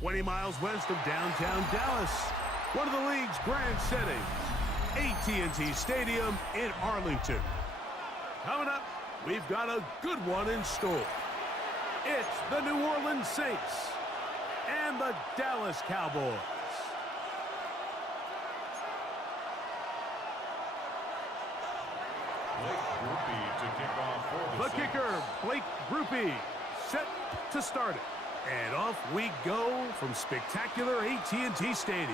20 miles west of downtown Dallas, one of the league's grand settings, AT&T Stadium in Arlington. Coming up, we've got a good one in store. It's the New Orleans Saints and the Dallas Cowboys. The kicker, Blake Grupe, set to start it. And off we go from spectacular AT&T Stadium.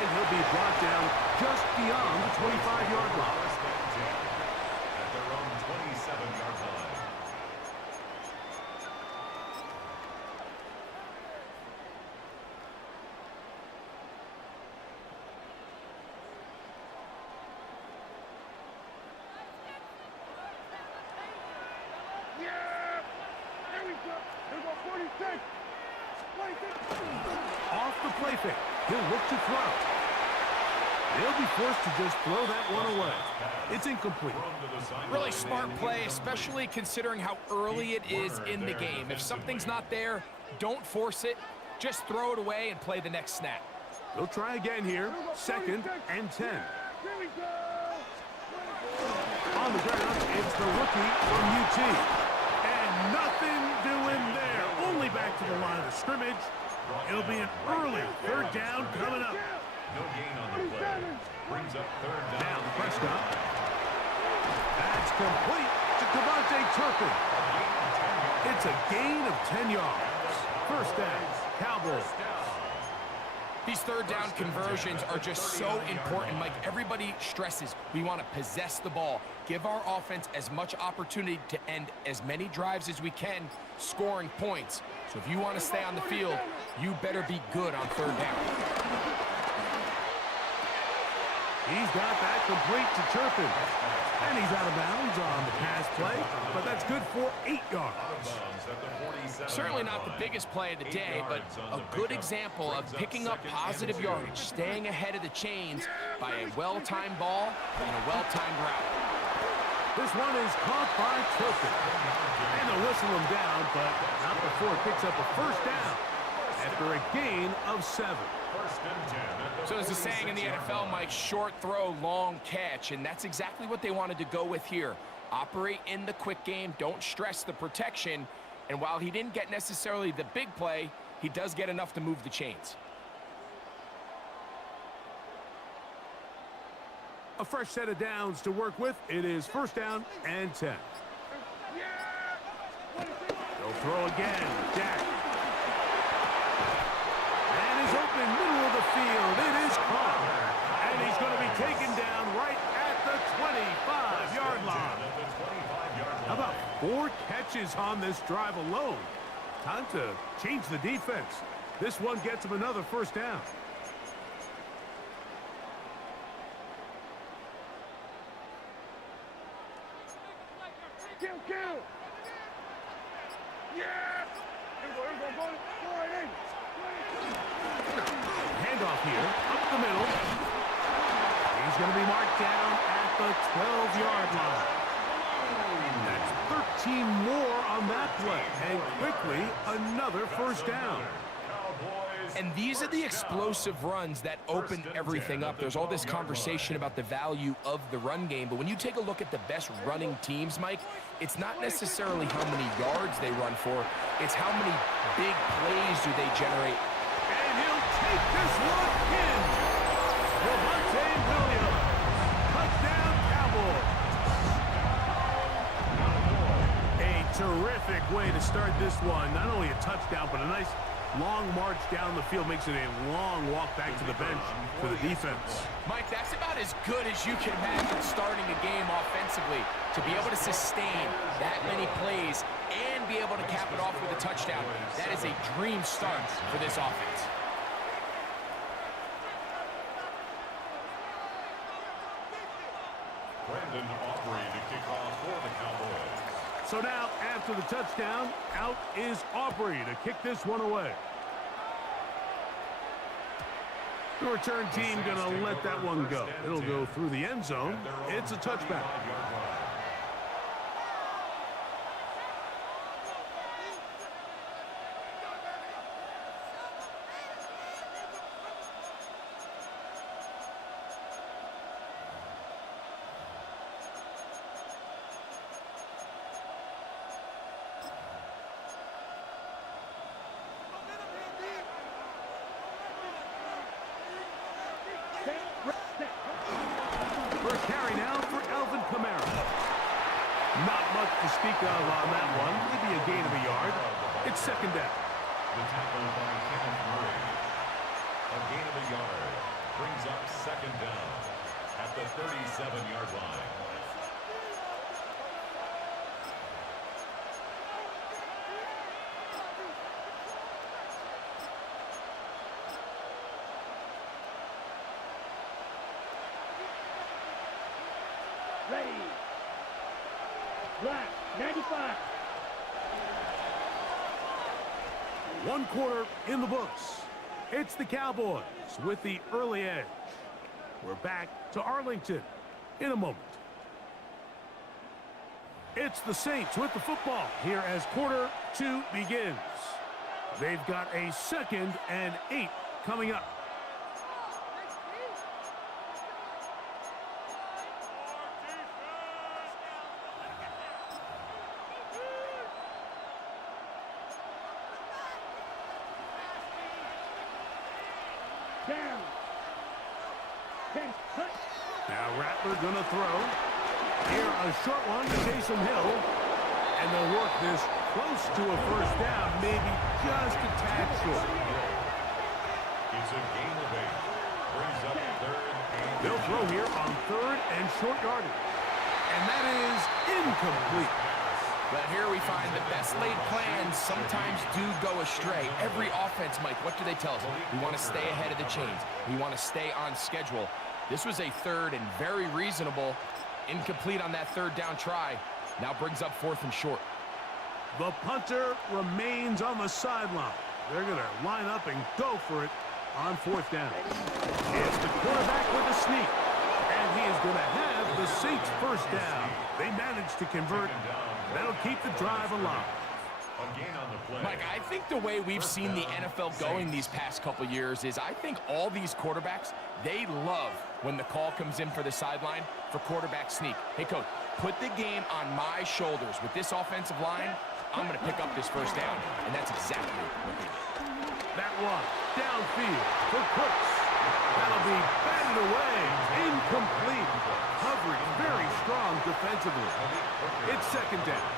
And he'll be brought down just beyond the 25-yard line. At their own 27-yard line. Off the play fake, he'll look to throw. They'll be forced to just throw that one away. It's incomplete. Really smart play, especially considering how early it is in the game. If something's not there, don't force it. Just throw it away and play the next snap. They'll try again here. 2nd and 10. On the ground, it's the rookie from UT. And nothing doing there. Only back to the line of scrimmage. It'll be an early 3rd down coming up. No gain on the play. Brings up 3rd down. Now Prescott. That's complete to Devontae Turpin. It's a gain of 10 yards. 1st down, Cowboys. These 3rd down conversions are just so important. Mike, everybody stresses we want to possess the ball. Give our offense as much opportunity to end as many drives as we can, scoring points. So if you want to stay on the field, you better be good on 3rd down. He's got that complete to Turpin. And he's out of bounds on the pass play, but that's good for 8 yards. Certainly not the biggest play of the day, but a good example of picking up positive yardage, staying ahead of the chains by a well-timed ball and a well-timed route. This one is caught by Turpin. And they'll whistle him down, but not before it picks up a 1st down after a gain of 7. So there's a saying in the NFL, Mike, short throw, long catch, and that's exactly what they wanted to go with here. Operate in the quick game, don't stress the protection, and while he didn't get necessarily the big play, he does get enough to move the chains. A fresh set of downs to work with. It is 1st down and 10. They'll throw again. Jack. And he's open middle of the field. It is caught. And he's going to be taken down right at the 25-yard line. How about 4 catches on this drive alone? Time to change the defense. This one gets him another 1st down. Handoff here, up the middle. He's going to be marked down at the 12-yard line. That's 13 more on that play. And quickly, another 1st down. And these are the explosive runs that open everything up. There's all this conversation about the value of the run game, but when you take a look at the best running teams, Mike, it's not necessarily how many yards they run for, it's how many big plays do they generate. And he'll take this one in. Devontae Williams. Touchdown, Cowboys. A terrific way to start this one. Not only a touchdown, but a nice long march down the field. Makes it a long walk back to the bench for the defense. Mike, that's about as good as you can imagine starting a game offensively. To be able to sustain that many plays and be able to cap it off with a touchdown, that is a dream start for this offense. Brandon Aubrey to kick off for the Cowboys. So now, after the touchdown, out is Aubrey to kick this one away. The return team going to let that one go. It'll go through the end zone. It's a touchback. to speak of on that one. Maybe a gain of a yard. It's second down. The tackle by Kenneth Murray. A gain of a yard brings up second down at the 37-yard line. Ready. Black, 95. One quarter in the books. It's the Cowboys with the early edge. We're back to Arlington in a moment. It's the Saints with the football here as quarter two begins. They've got a 2nd and 8 coming up. Down. 10, cut. Now Rattler gonna throw. Here a short one to Taysom Hill. And they'll work this close to a first down, maybe just a tad short. It's a gain of 8. Brings up third and They'll throw here on 3rd and short yardage. And that is incomplete. But here we find the best laid plans sometimes do go astray. Every offense, Mike, what do they tell us? We want to stay ahead of the chains. We want to stay on schedule. This was a 3rd and very reasonable. Incomplete on that 3rd down try. Now brings up 4th and short. The punter remains on the sideline. They're going to line up and go for it on 4th down. It's the quarterback with a sneak. And he is going to have the Saints first down. They managed to convert. That'll keep the drive alive. again on the play. Mike, I think the way we've seen the NFL going these past couple years is I think all these quarterbacks, they love when the call comes in for the sideline for quarterback sneak. Hey, coach, put the game on my shoulders. With this offensive line, I'm going to pick up this first down, and that's exactly what they did. That one downfield for Cooks. That'll be batted away. Incomplete. Coverage very strong defensively. It's second down.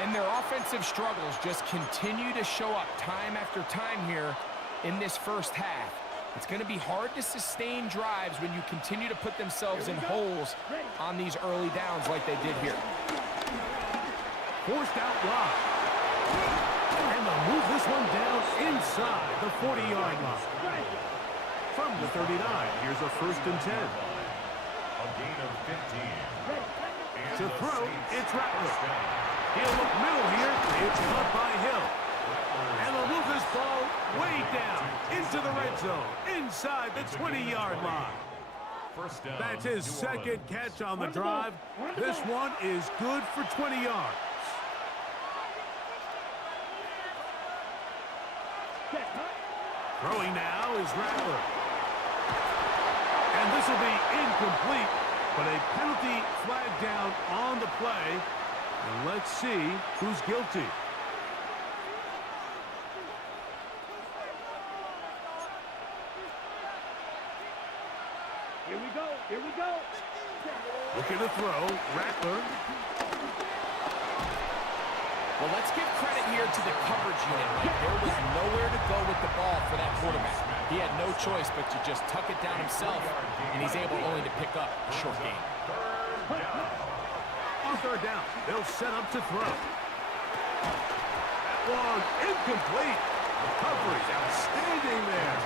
And their offensive struggles just continue to show up time after time here in this first half. It's going to be hard to sustain drives when you continue to put themselves in holes on these early downs like they did here. Forced out wide. And they'll move this one down inside the 40-yard line. From the 39, here's a 1st and 10. A gain of 15. To throw, it's Rattler. He'll look middle here. It's caught by Hill. And they'll move this ball way down into the red zone, inside the 20-yard line. First down. That's his second catch on the drive. This one is good for 20 yards. Throwing now is Rattler. And this will be incomplete, but a penalty flag down on the play. And let's see who's guilty. Here we go. Here we go. Looking to throw, Rattler. Well, let's give credit here to the coverage unit, Mike. There was nowhere to go with the ball for that quarterback. He had no choice but to just tuck it down himself, and he's able only to pick up a short gain. On 3rd down, they'll set up to throw. That one incomplete. Coverage outstanding there.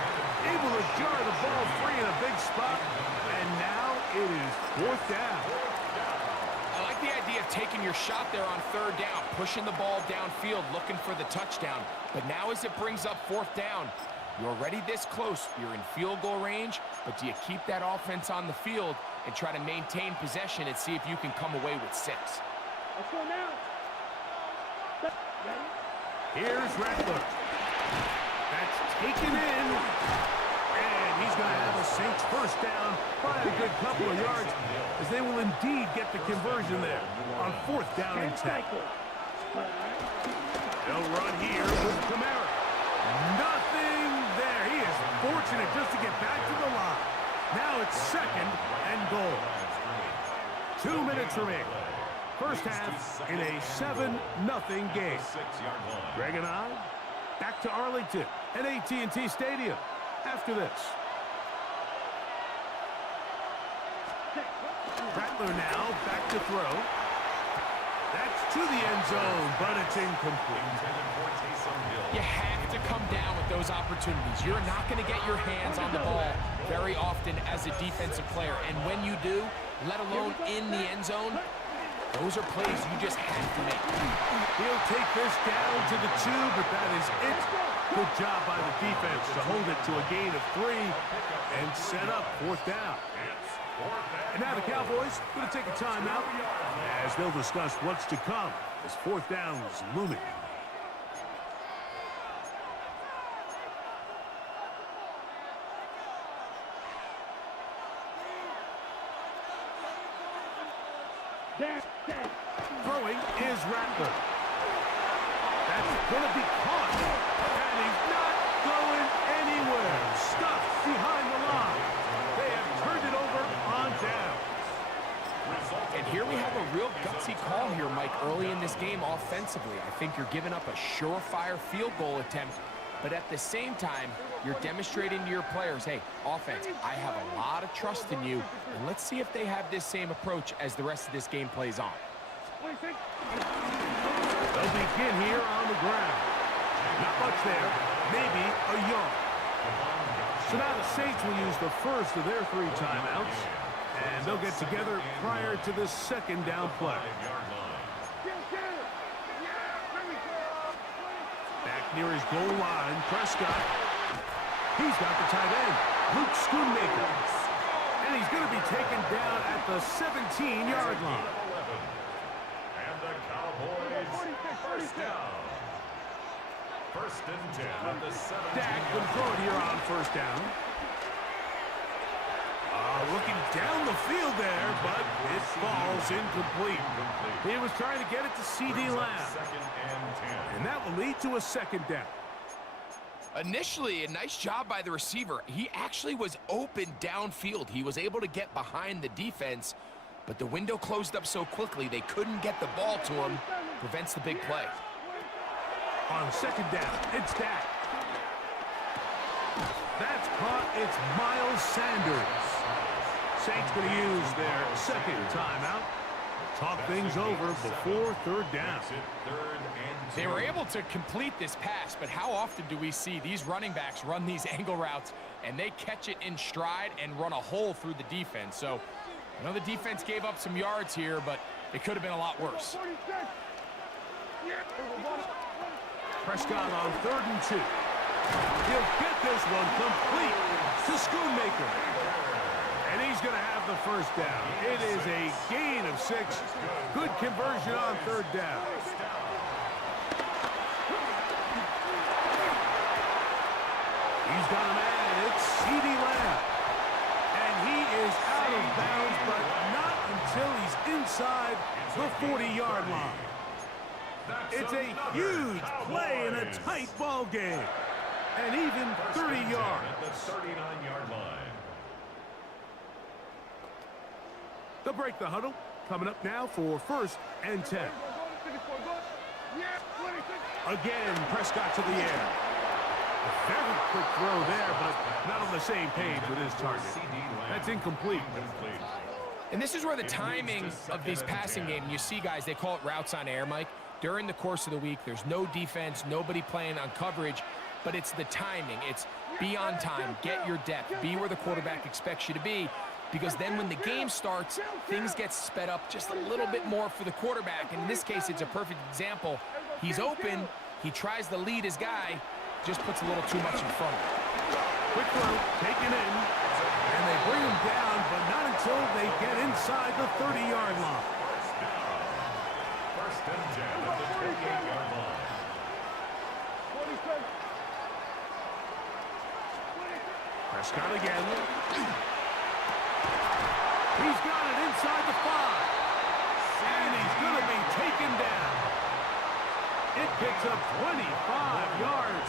Able to jar the ball free in a big spot. And now it is 4th down. I like the idea of taking your shot there on 3rd down, pushing the ball downfield, looking for the touchdown. But now as it brings up 4th down, you're already this close. You're in field goal range, but do you keep that offense on the field and try to maintain possession and see if you can come away with 6? Let's go now. Ready? Here's Rattler. That's taken in. And he's going to have a Saints first down by a good couple of yards, as they will indeed get the conversion there on 4th down and 10. They'll run here with Kamara. Nothing there. He is fortunate just to get back to the line. Now it's 2nd and goal. 2 minutes remaining. First half in a 7-0 game. Greg and I back to Arlington at AT&T Stadium after this. Rattler now back to throw. That's to the end zone, but it's incomplete. You have to come down with those opportunities. You're not going to get your hands on the ball very often as a defensive player. And when you do, let alone in the end zone, those are plays you just have to make. He'll take this down to the 2, but that is it. Good job by the defense to hold it to a gain of 3 and set up 4th down. And now the Cowboys going to take a timeout as they'll discuss what's to come as 4th down is looming. Throwing is Rattler. That's going to be caught. And he's not going anywhere. Stuffed behind the line. They have turned it over on down. And here we have a real gutsy call here, Mike, early in this game offensively. I think you're giving up a surefire field goal attempt, but at the same time, you're demonstrating to your players, hey, offense, I have a lot of trust in you, and let's see if they have this same approach as the rest of this game plays on. They'll begin here on the ground. Not much there, maybe a yard. So now the Saints will use the first of their 3 timeouts, and they'll get together prior to the 2nd down play. Back near his goal line, Prescott. He's got the tight end, Luke Schoonmaker. And he's going to be taken down at the 17-yard line. And the Cowboys first down. 1st and 10 at the 17. Dak will throw it here on 1st down. Looking down the field there, but it falls incomplete. He was trying to get it to C.D. Lamb. And that will lead to a 2nd down. Initially, a nice job by the receiver. He actually was open downfield. He was able to get behind the defense, but the window closed up so quickly they couldn't get the ball to him. Prevents the big play. On 2nd down, it's Dak. That's caught. It's Miles Sanders. Saints going to use their 2nd timeout. Talk things over before 3rd down. They were able to complete this pass, but how often do we see these running backs run these angle routes and they catch it in stride and run a hole through the defense? So I know the defense gave up some yards here, but it could have been a lot worse. Prescott on 3rd and 2. He'll get this one complete to Schoonmaker. And he's going to have the 1st down. It is a gain of 6. Good conversion on 3rd down. He's got a man. It's C.D. Lamb. And he is out of bounds, but not until he's inside the 40-yard line. It's a huge play in a tight ball game. And even 30 yards. At the 39-yard line. They'll break the huddle. Coming up now for 1st and 10. Again, Prescott to the air. A very quick throw there, but not on the same page with his target. That's incomplete. And this is where the timing of these passing game, you see guys, they call it routes on air, Mike. During the course of the week, there's no defense, nobody playing on coverage, but it's the timing. It's be on time, get your depth, be where the quarterback expects you to be, because then when the game starts, things get sped up just a little bit more for the quarterback. And in this case, it's a perfect example. He's open, he tries to lead his guy, just puts a little too much in front of him. Quick throw, taken in, and they bring him down, but not until they get inside the 30-yard line. 1st and 10 at the 28-yard line. Prescott again. He's got it inside the 5. And he's going to be taken down. It picks up 25 yards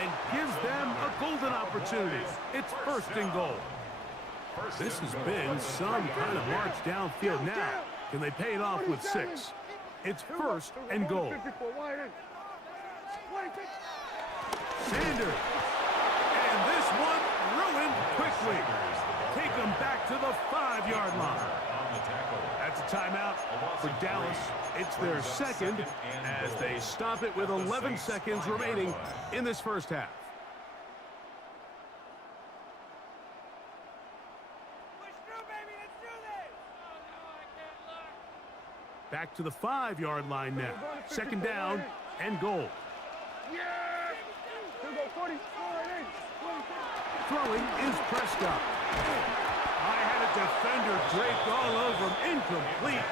and gives them a golden opportunity. It's 1st and goal. This has been some kind of march downfield now. Can they pay it off with 6? It's first and goal. Sanders. And this one ruined quickly. Take them back to the 5-yard line. That's a timeout for Dallas. It's their second as they stop it with 11 seconds remaining in this first half. Back to the 5-yard line now. Second down and goal. Throwing is Prescott. I had a defender draped all over him. Incomplete.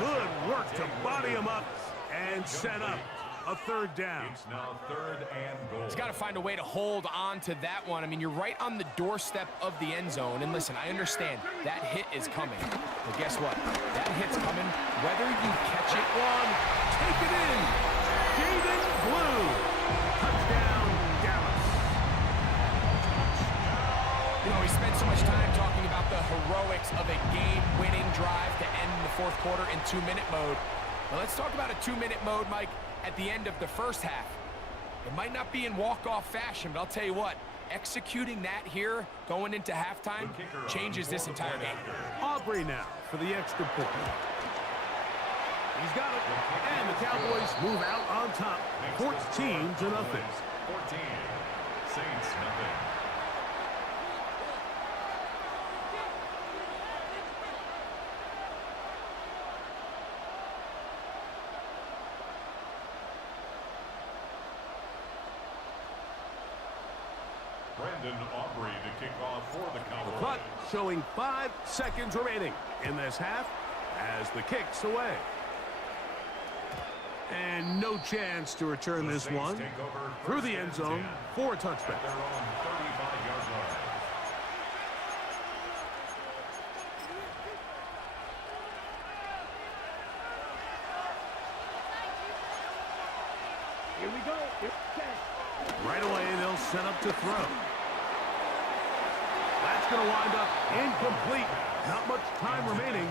Good work to body him up and set up a third down. It's now third and goal. He's got to find a way to hold on to that one. I mean, you're right on the doorstep of the end zone. And listen, I understand that hit is coming. But guess what? That hit's coming whether you catch it. Take it in. Jaden Blue. Touchdown, Dallas. You know, we spent so much time talking about the heroics of a game-winning drive to end the fourth quarter in 2-minute mode. Now let's talk about a 2-minute mode, Mike, at the end of the first half. It might not be in walk-off fashion, but I'll tell you what, executing that here going into halftime changes this entire game. Aubrey now for the extra point. He's got it. And the Cowboys move out on top, 14-0. 14. Saints nothing. Brandon Aubrey to kick off for the Cowboys. Clock showing 5 seconds remaining in this half as the kick's away. And no chance to return this one through the end zone for a touchback. Their own 35-yard line. Here we go. It's Right away, they'll set up to throw. That's going to wind up incomplete. Not much time remaining.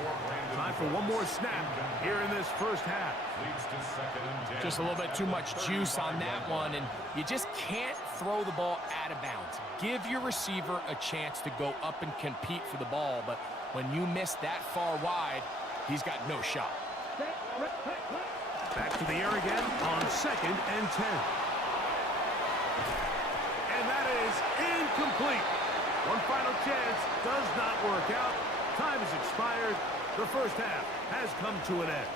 Time for one more snap here in this first half. Leads to second and 10. Just a little bit too much juice on that one, and you just can't throw the ball out of bounds. Give your receiver a chance to go up and compete for the ball, but when you miss that far wide, he's got no shot. Back to the air again on second and 10. And that is incomplete. One final chance does not work out. Time has expired. The first half has come to an end.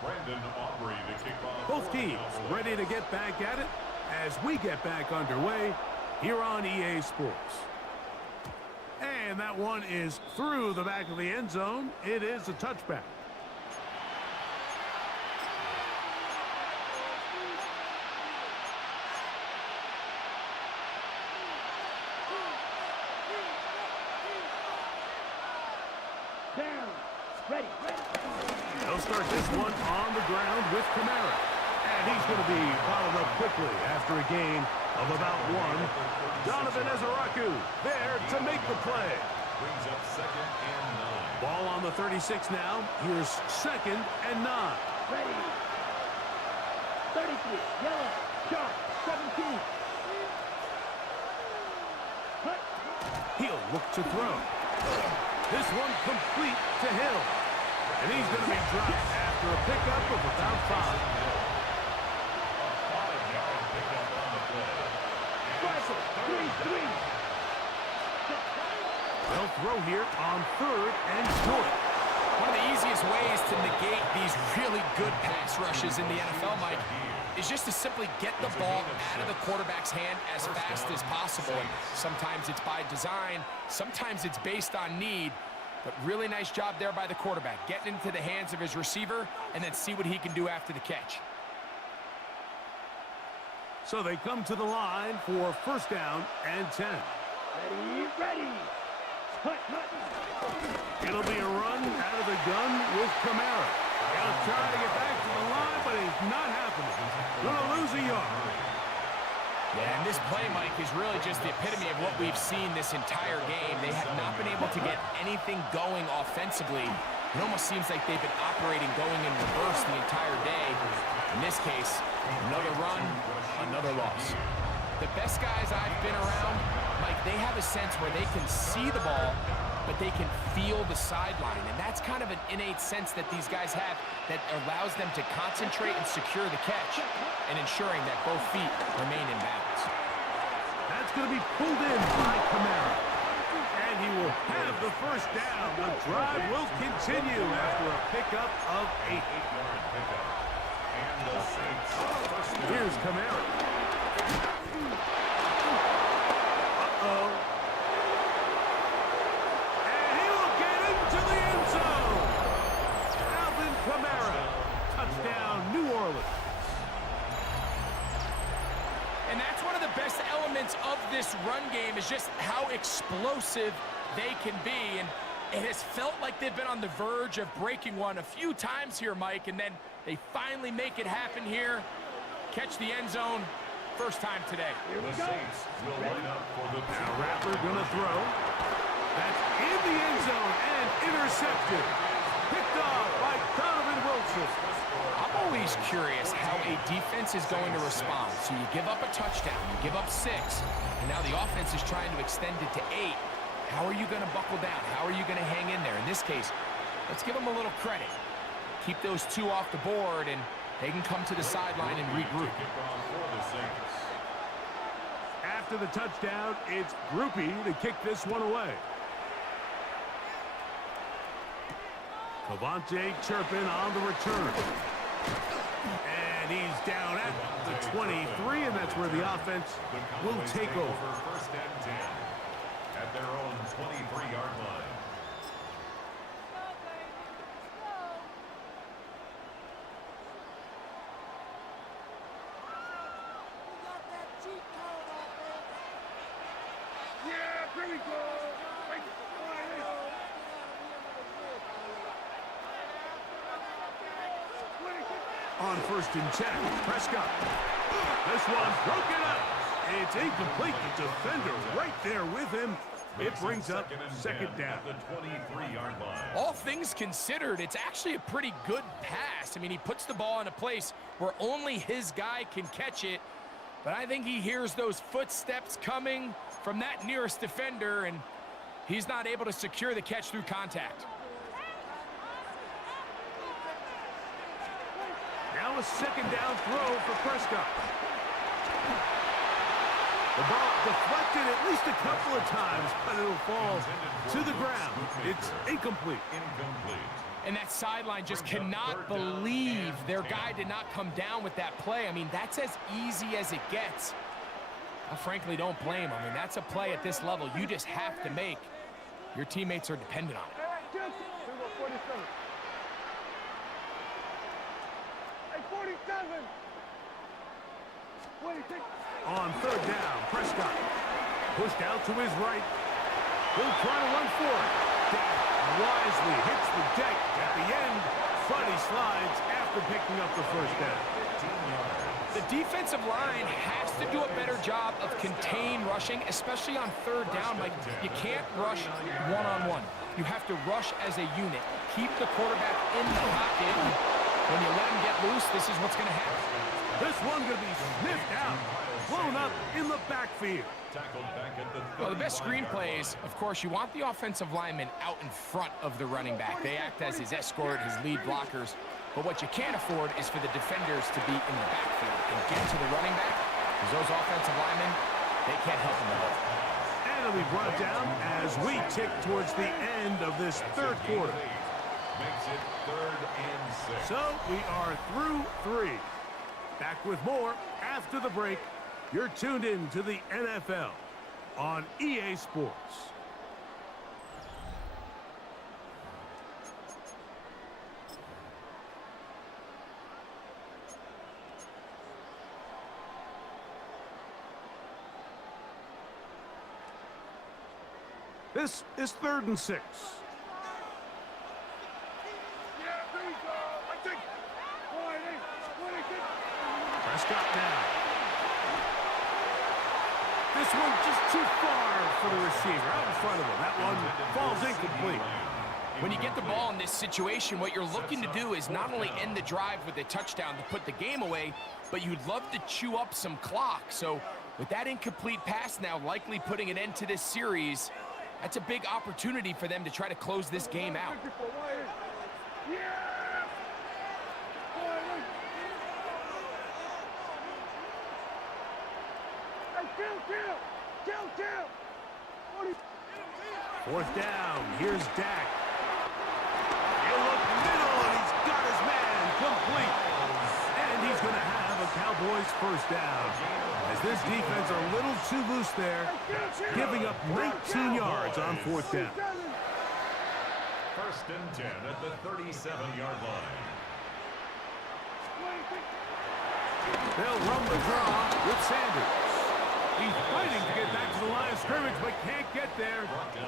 Brandon Aubrey to kick off. Both teams ready to get back at it as we get back underway here on EA Sports. And that one is through the back of the end zone. It is a touchback. down. Ready. They'll start this one on the ground with Kamara. And he's going to be followed up quickly after a gain of about 1. Donovan Ezaraku there to make the play. Brings up second and 9. Ball on the 36 now. Here's second and 9. Ready. 33. Yellow. Sharp. 17. Cut. He'll look to throw. This one complete to Hill. And he's going to be dropped after a pickup of about 5. They'll throw here on 3rd and short. One of the easiest ways to negate these really good pass rushes in the NFL, Mike, is just to simply get the ball out of the quarterback's hand as fast as possible. And sometimes it's by design, sometimes it's based on need, but really nice job there by the quarterback, getting into the hands of his receiver and then see what he can do after the catch. So they come to the line for 1st down and 10. Ready, ready. Hut, hut. It'll be a run out of the gun with Kamara. Gonna try to get back to the line, but it's not happening. Gonna lose a yard. Yeah, and this play, Mike, is really just the epitome of what we've seen this entire game. They have not been able to get anything going offensively. It almost seems like they've been operating going in reverse the entire day. In this case, another run, another loss. The best guys I've been around, Mike, they have a sense where they can see the ball, but they can feel the sideline. And that's kind of an innate sense that these guys have that allows them to concentrate and secure the catch and ensuring that both feet remain in bounds. That's going to be pulled in by Kamara. And he will have the first down. The drive will continue after a pickup of 8. 8-yard pickup. And the Saints first down. Here's Kamara. Uh-oh. And he will get into the end zone. Alvin Kamara. Touchdown, New Orleans. And that's one of the best elements of this run game is just how explosive they can be. And it has felt like they've been on the verge of breaking one a few times here, Mike, and then they finally make it happen here. Catch the end zone. First time today. The Saints will line up for the Now Rapper gonna throw. That's in the end zone and intercepted. Picked off by Donovan Wilson. I'm always curious how a defense is going to respond. So you give up a touchdown, you give up 6, and now the offense is trying to extend it to 8. How are you going to buckle down? How are you going to hang in there? In this case, let's give them a little credit. Keep those 2 off the board, and they can come to the sideline and regroup. After the touchdown, it's Groupie to kick this one away. Cavante Turpin on the return. And he's down at the 23, and that's where the offense will take over. First and 10 at their own 23-yard line. Yeah, here we go. On first and 10, Prescott. This one's broken up. It's incomplete. The defender right there with him. It brings up second down. At the 23-yard line. All things considered, it's actually a pretty good pass. I mean, he puts the ball in a place where only his guy can catch it. But I think he hears those footsteps coming from that nearest defender, and he's not able to secure the catch through contact. Now a second down throw for Prescott. The ball deflected at least a couple of times, but it'll fall to the ground. It's incomplete. And that sideline just cannot believe their guy did not come down with that play. I mean, that's as easy as it gets. I frankly don't blame him. I mean, that's a play at this level you just have to make. Your teammates are dependent on it. On third down, Prescott pushed out to his right. He'll try to run for it. Wisely hits the deck at the end, but he slides after picking up the first down. The defensive line has to do a better job of contain rushing, especially on third down. Like, you can't rush one-on-one. You have to rush as a unit. Keep the quarterback in the pocket. When you let him get loose, this is what's going to happen. This one going to be sniffed out, blown up in the backfield. Well, the best screenplays, of course, you want the offensive lineman out in front of the running back. They act as his escort, his lead blockers. But what you can't afford is for the defenders to be in the backfield and get to the running back, because those offensive linemen, they can't help them at all. And it'll be brought down as we tick towards the end of this third quarter. Makes it 3rd and 6. So we are through 3. Back with more after the break. You're tuned in to the NFL on EA Sports. This is 3rd and 6. Prescott now. This one just too far for the receiver. Out in front of him. That one falls incomplete. When you get the ball in this situation, what you're looking to do is not only end the drive with a touchdown to put the game away, but you'd love to chew up some clock. So with that incomplete pass now likely putting an end to this series, that's a big opportunity for them to try to close this game out. Fourth down. Here's Dak. He'll look middle, and he's got his man complete. And he's going to have a Cowboys first down. As this defense a little too loose there, giving up 19 yards on 4th down. 1st and 10 at the 37-yard line. They'll run the draw with Sanders. He's fighting to get back to the line of scrimmage, but can't get there.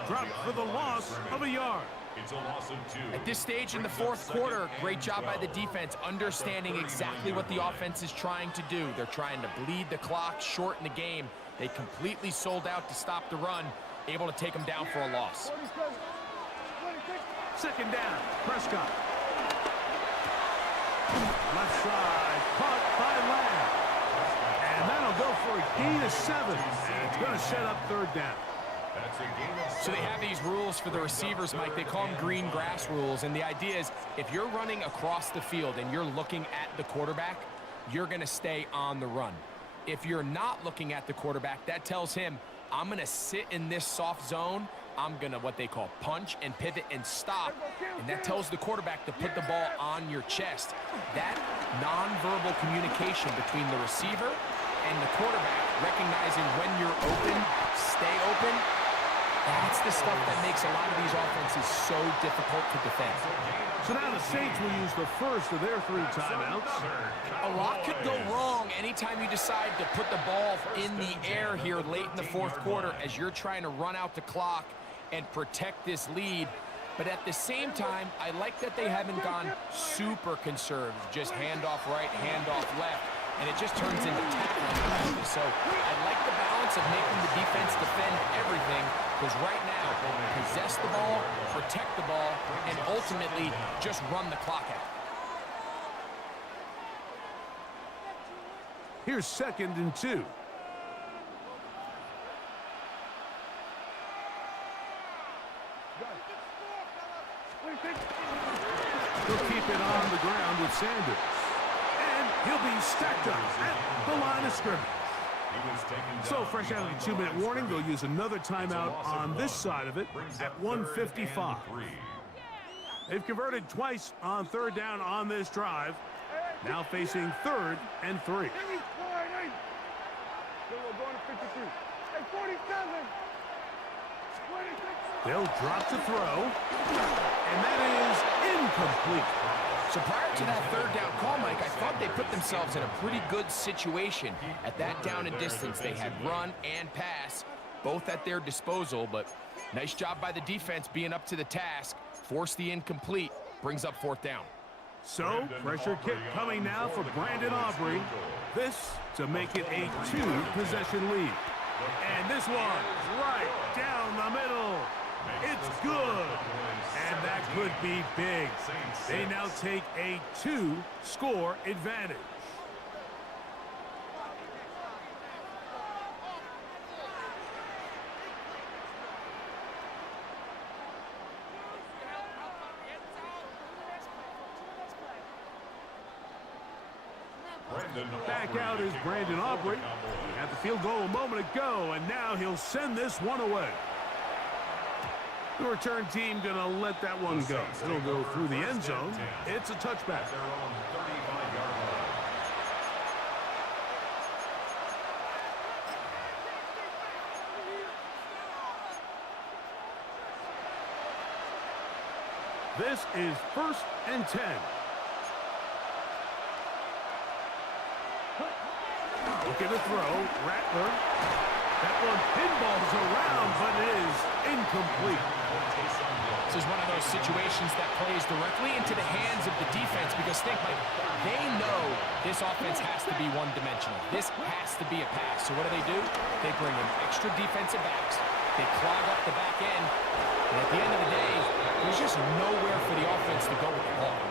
Dropped for the loss of a yard. It's a loss of 2. At this stage in the 4th quarter, great job by the defense, understanding exactly what the offense is trying to do. They're trying to bleed the clock, shorten the game. They completely sold out to stop the run, able to take them down for a loss. 2nd down, Prescott. Left side, caught by Lamb. And that'll go for a gain of 7. And it's going to set up 3rd down. So they have these rules for the receivers, Mike. They call them green grass rules. And the idea is if you're running across the field and you're looking at the quarterback, you're going to stay on the run. If you're not looking at the quarterback, that tells him, I'm going to sit in this soft zone. I'm going to what they call punch and pivot and stop. And that tells the quarterback to put the ball on your chest. That nonverbal communication between the receiver and the quarterback, recognizing when you're open, stay open, that's the stuff that makes a lot of these offenses so difficult to defend. So now the Saints will use the first of their 3 timeouts. A lot could go wrong anytime you decide to put the ball in the air here late in the 4th quarter as you're trying to run out the clock and protect this lead. But at the same time, I like that they haven't gone super conservative, just handoff right, handoff left, and it just turns into tackling. So I like the balance of making the defense defend everything, because right now, possess the ball, protect the ball, and ultimately just run the clock out. Here's 2nd and 2. He'll keep it on the ground with Sanders. And he'll be stacked up at the line of scrimmage. So fresh out of the 2-minute warning, they'll use another timeout on this side of it at 1:55. They've converted twice on 3rd down on this drive. Now facing 3rd and 3. They'll drop to throw, and that is incomplete. So prior to that 3rd down call, Mike, I thought they put themselves in a pretty good situation. At that down and distance, they had run and pass, both at their disposal, but nice job by the defense being up to the task. Force the incomplete, brings up 4th down. So, pressure kick coming now for Brandon Aubrey. This to make it a 2-possession lead. And this one right down the middle. It's good. And that could be big. They now take a 2-score advantage. Back out is Brandon Aubrey. He had the field goal a moment ago, and now he'll send this one away. The return team going to let that one go. It'll go through the end zone. It's a touchback. This is 1st and 10. Looking to throw. Rattler. That one pinballs around, but it is incomplete. This is one of those situations that plays directly into the hands of the defense because think, like, they know this offense has to be one-dimensional. This has to be a pass. So what do? They bring in extra defensive backs. They clog up the back end. And at the end of the day, there's just nowhere for the offense to go with the ball.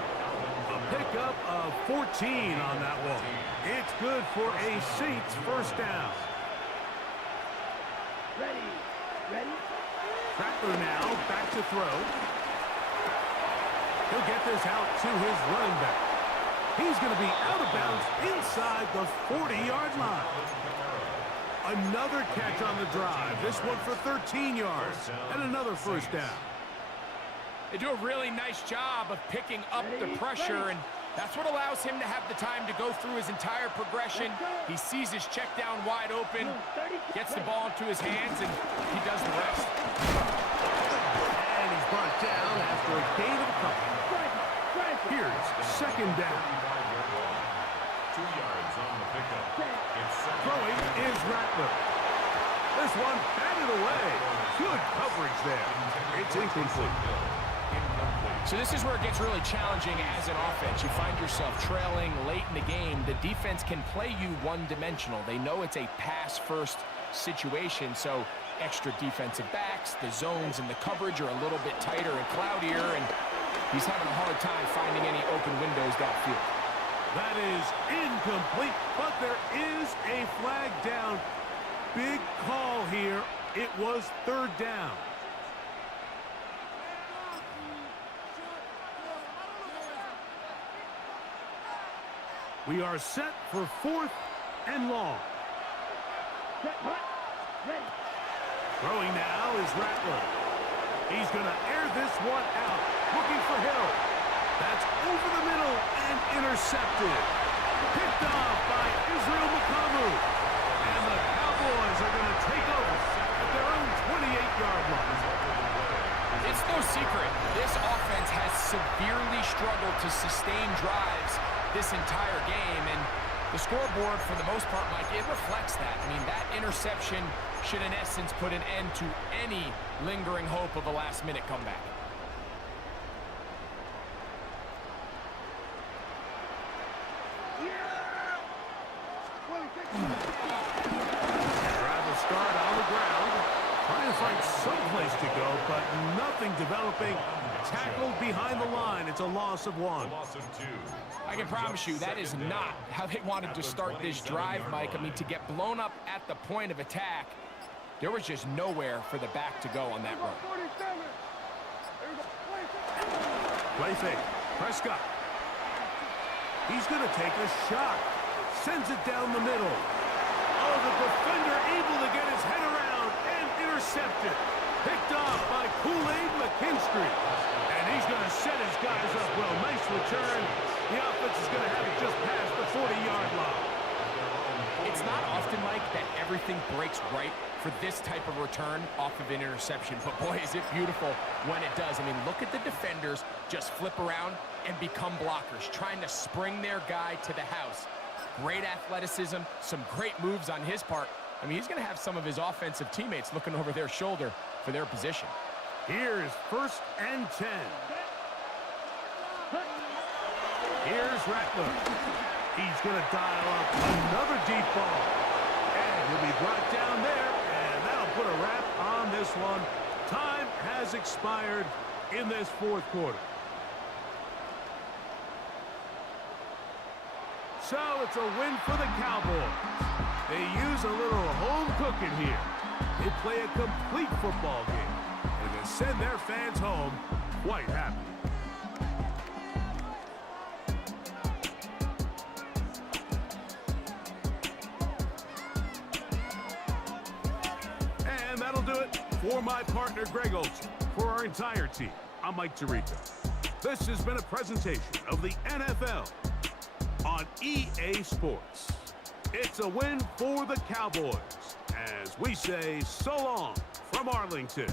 A pickup of 14 on that one. It's good for a Saints first down. Ready. Rattler now back to throw. He'll get this out to his running back. He's going to be out of bounds inside the 40-yard line. Another catch on the drive. This one for 13 yards and another first down. They do a really nice job of picking up the pressure, and that's what allows him to have the time to go through his entire progression. He sees his check down wide open, gets the ball into his hands, and he does the rest. And he's brought down after a gain of a couple. Here's second down. 2 yards on the pickup. Throwing is Rattler. This one batted away. Good coverage there. It's incomplete. So this is where it gets really challenging as an offense. You find yourself trailing late in the game. The defense can play you one-dimensional. They know it's a pass-first situation, so extra defensive backs, the zones and the coverage are a little bit tighter and cloudier, and he's having a hard time finding any open windows downfield. That is incomplete, but there is a flag down. Big call here. It was third down. We are set for fourth and long. Throwing now is Rattler. He's going to air this one out, looking for Hill. That's over the middle and intercepted. Picked off by Israel McCollum. And the Cowboys are going to take over at their own 28-yard line. It's no secret, this offense has severely struggled to sustain drives this entire game, and the scoreboard, for the most part, Mike, it reflects that. I mean, that interception should, in essence, put an end to any lingering hope of a last-minute comeback. Travel start on the ground. Trying to find some place to go, but nothing developing. Tackled behind the line. It's a loss of 1. Loss of 2. I can promise you that is not how they wanted to start this drive, Mike. I mean, to get blown up at the point of attack, there was just nowhere for the back to go on that run. Play fake. Prescott. He's going to take a shot. Sends it down the middle. Oh, the defender able to get his head around and intercepted. Picked off by Kool-Aid McKinstry. And he's going to set his guys up well. Nice return. The offense is going to have it just past the 40-yard line. It's not often, Mike, that everything breaks right for this type of return off of an interception. But, boy, is it beautiful when it does. I mean, look at the defenders just flip around and become blockers, trying to spring their guy to the house. Great athleticism, some great moves on his part. I mean, he's going to have some of his offensive teammates looking over their shoulder for their position. Here's first and 10. Here's Rattler. He's going to dial up another deep ball. And he'll be brought down there, and that'll put a wrap on this one. Time has expired in this fourth quarter. So it's a win for the Cowboys. They use a little home cooking here. They play a complete football game, and they send their fans home quite happy. And that'll do it for my partner, Greg Olson. For our entire team, I'm Mike Tirico. This has been a presentation of the NFL on EA Sports. It's a win for the Cowboys, as we say so long from Arlington.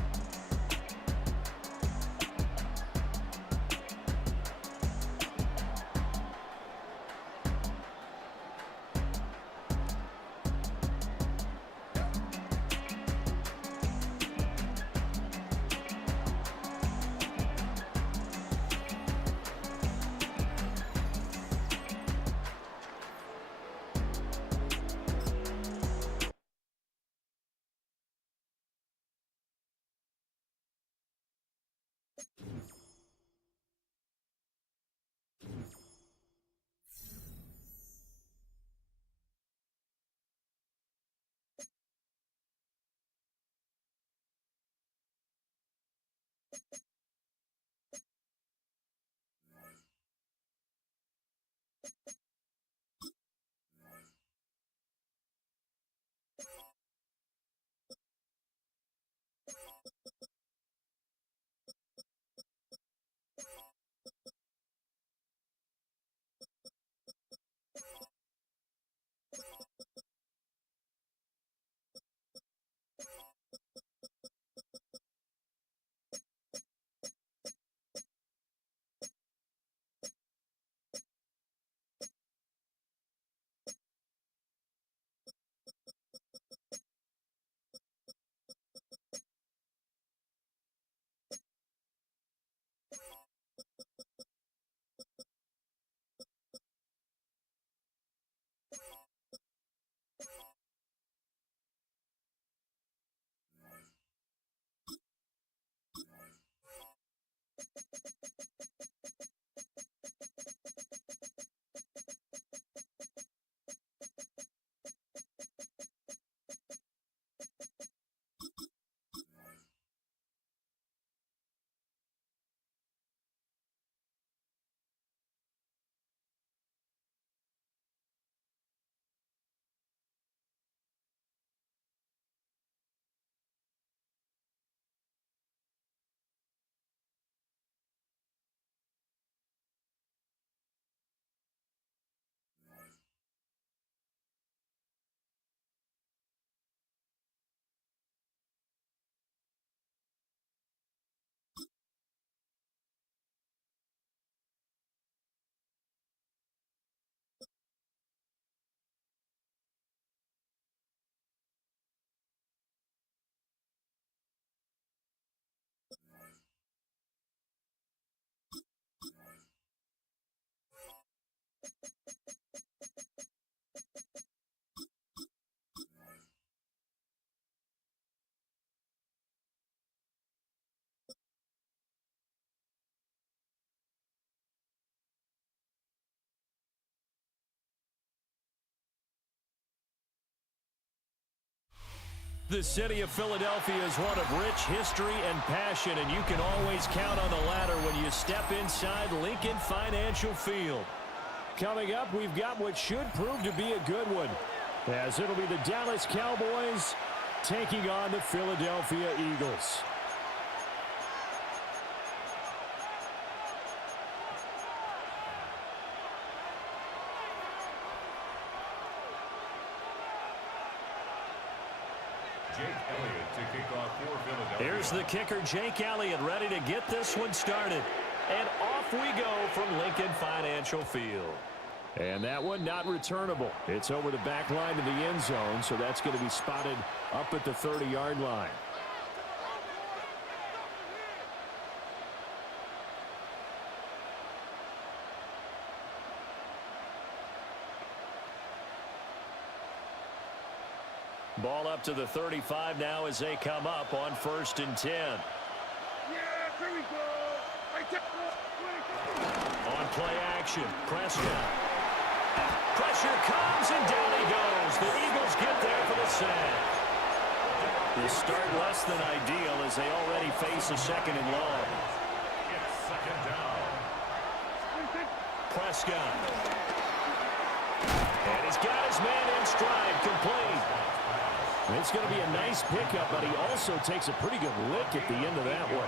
The city of Philadelphia is one of rich history and passion, and you can always count on the ladder when you step inside Lincoln Financial Field. Coming up, we've got what should prove to be a good one, as it'll be the Dallas Cowboys taking on the Philadelphia Eagles. Here's the kicker, Jake Elliott, ready to get this one started. And off we go from Lincoln Financial Field. And that one not returnable. It's over the back line to the end zone, so that's going to be spotted up at the 30-yard line. Ball up to the 35 now as they come up on 1st and 10. Yeah, here we go. On play action, Prescott. Pressure comes and down he goes. The Eagles get there for the sack. The start less than ideal as they already face a 2nd and long. It's 2nd down. Prescott. And he's got his man in stride, complete. It's going to be a nice pickup, but he also takes a pretty good lick at the end of that one.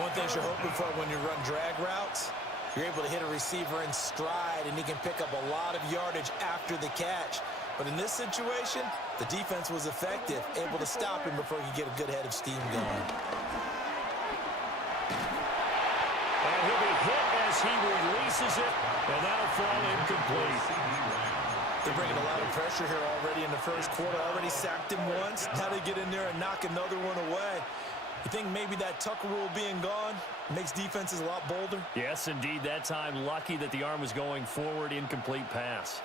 One thing you're hoping for when you run drag routes, you're able to hit a receiver in stride, and he can pick up a lot of yardage after the catch. But in this situation, the defense was effective, able to stop him before he could get a good head of steam going. And he'll be hit as he releases it, and that'll fall incomplete. They're bringing a lot of pressure here already in the first quarter. Already sacked him once. Now they get in there and knock another one away. You think maybe that Tucker rule being gone makes defenses a lot bolder? Yes, indeed. That time, lucky that the arm was going forward, incomplete pass.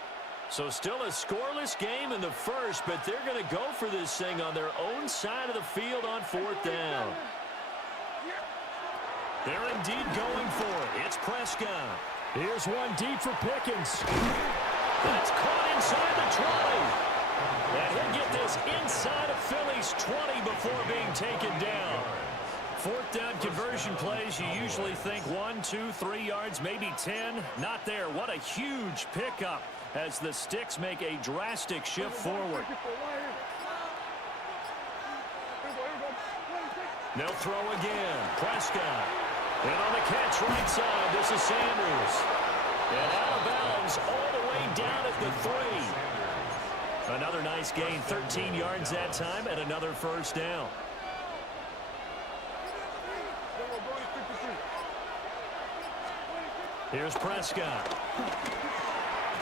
So still a scoreless game in the first, but they're going to go for this thing on their own side of the field on 4th down. They're indeed going for it. It's Prescott. Here's one deep for Pickens. That's caught inside the 20. And he'll get this inside of Philly's 20 before being taken down. Fourth down conversion plays, you usually think 1, 2, 3 yards, maybe 10. Not there. What a huge pickup as the Sticks make a drastic shift forward. They'll throw again. Prescott. And on the catch right side, this is Sanders. And out of bounds all the way down at the 3. Another nice gain, 13 yards that time, and another first down. Here's Prescott.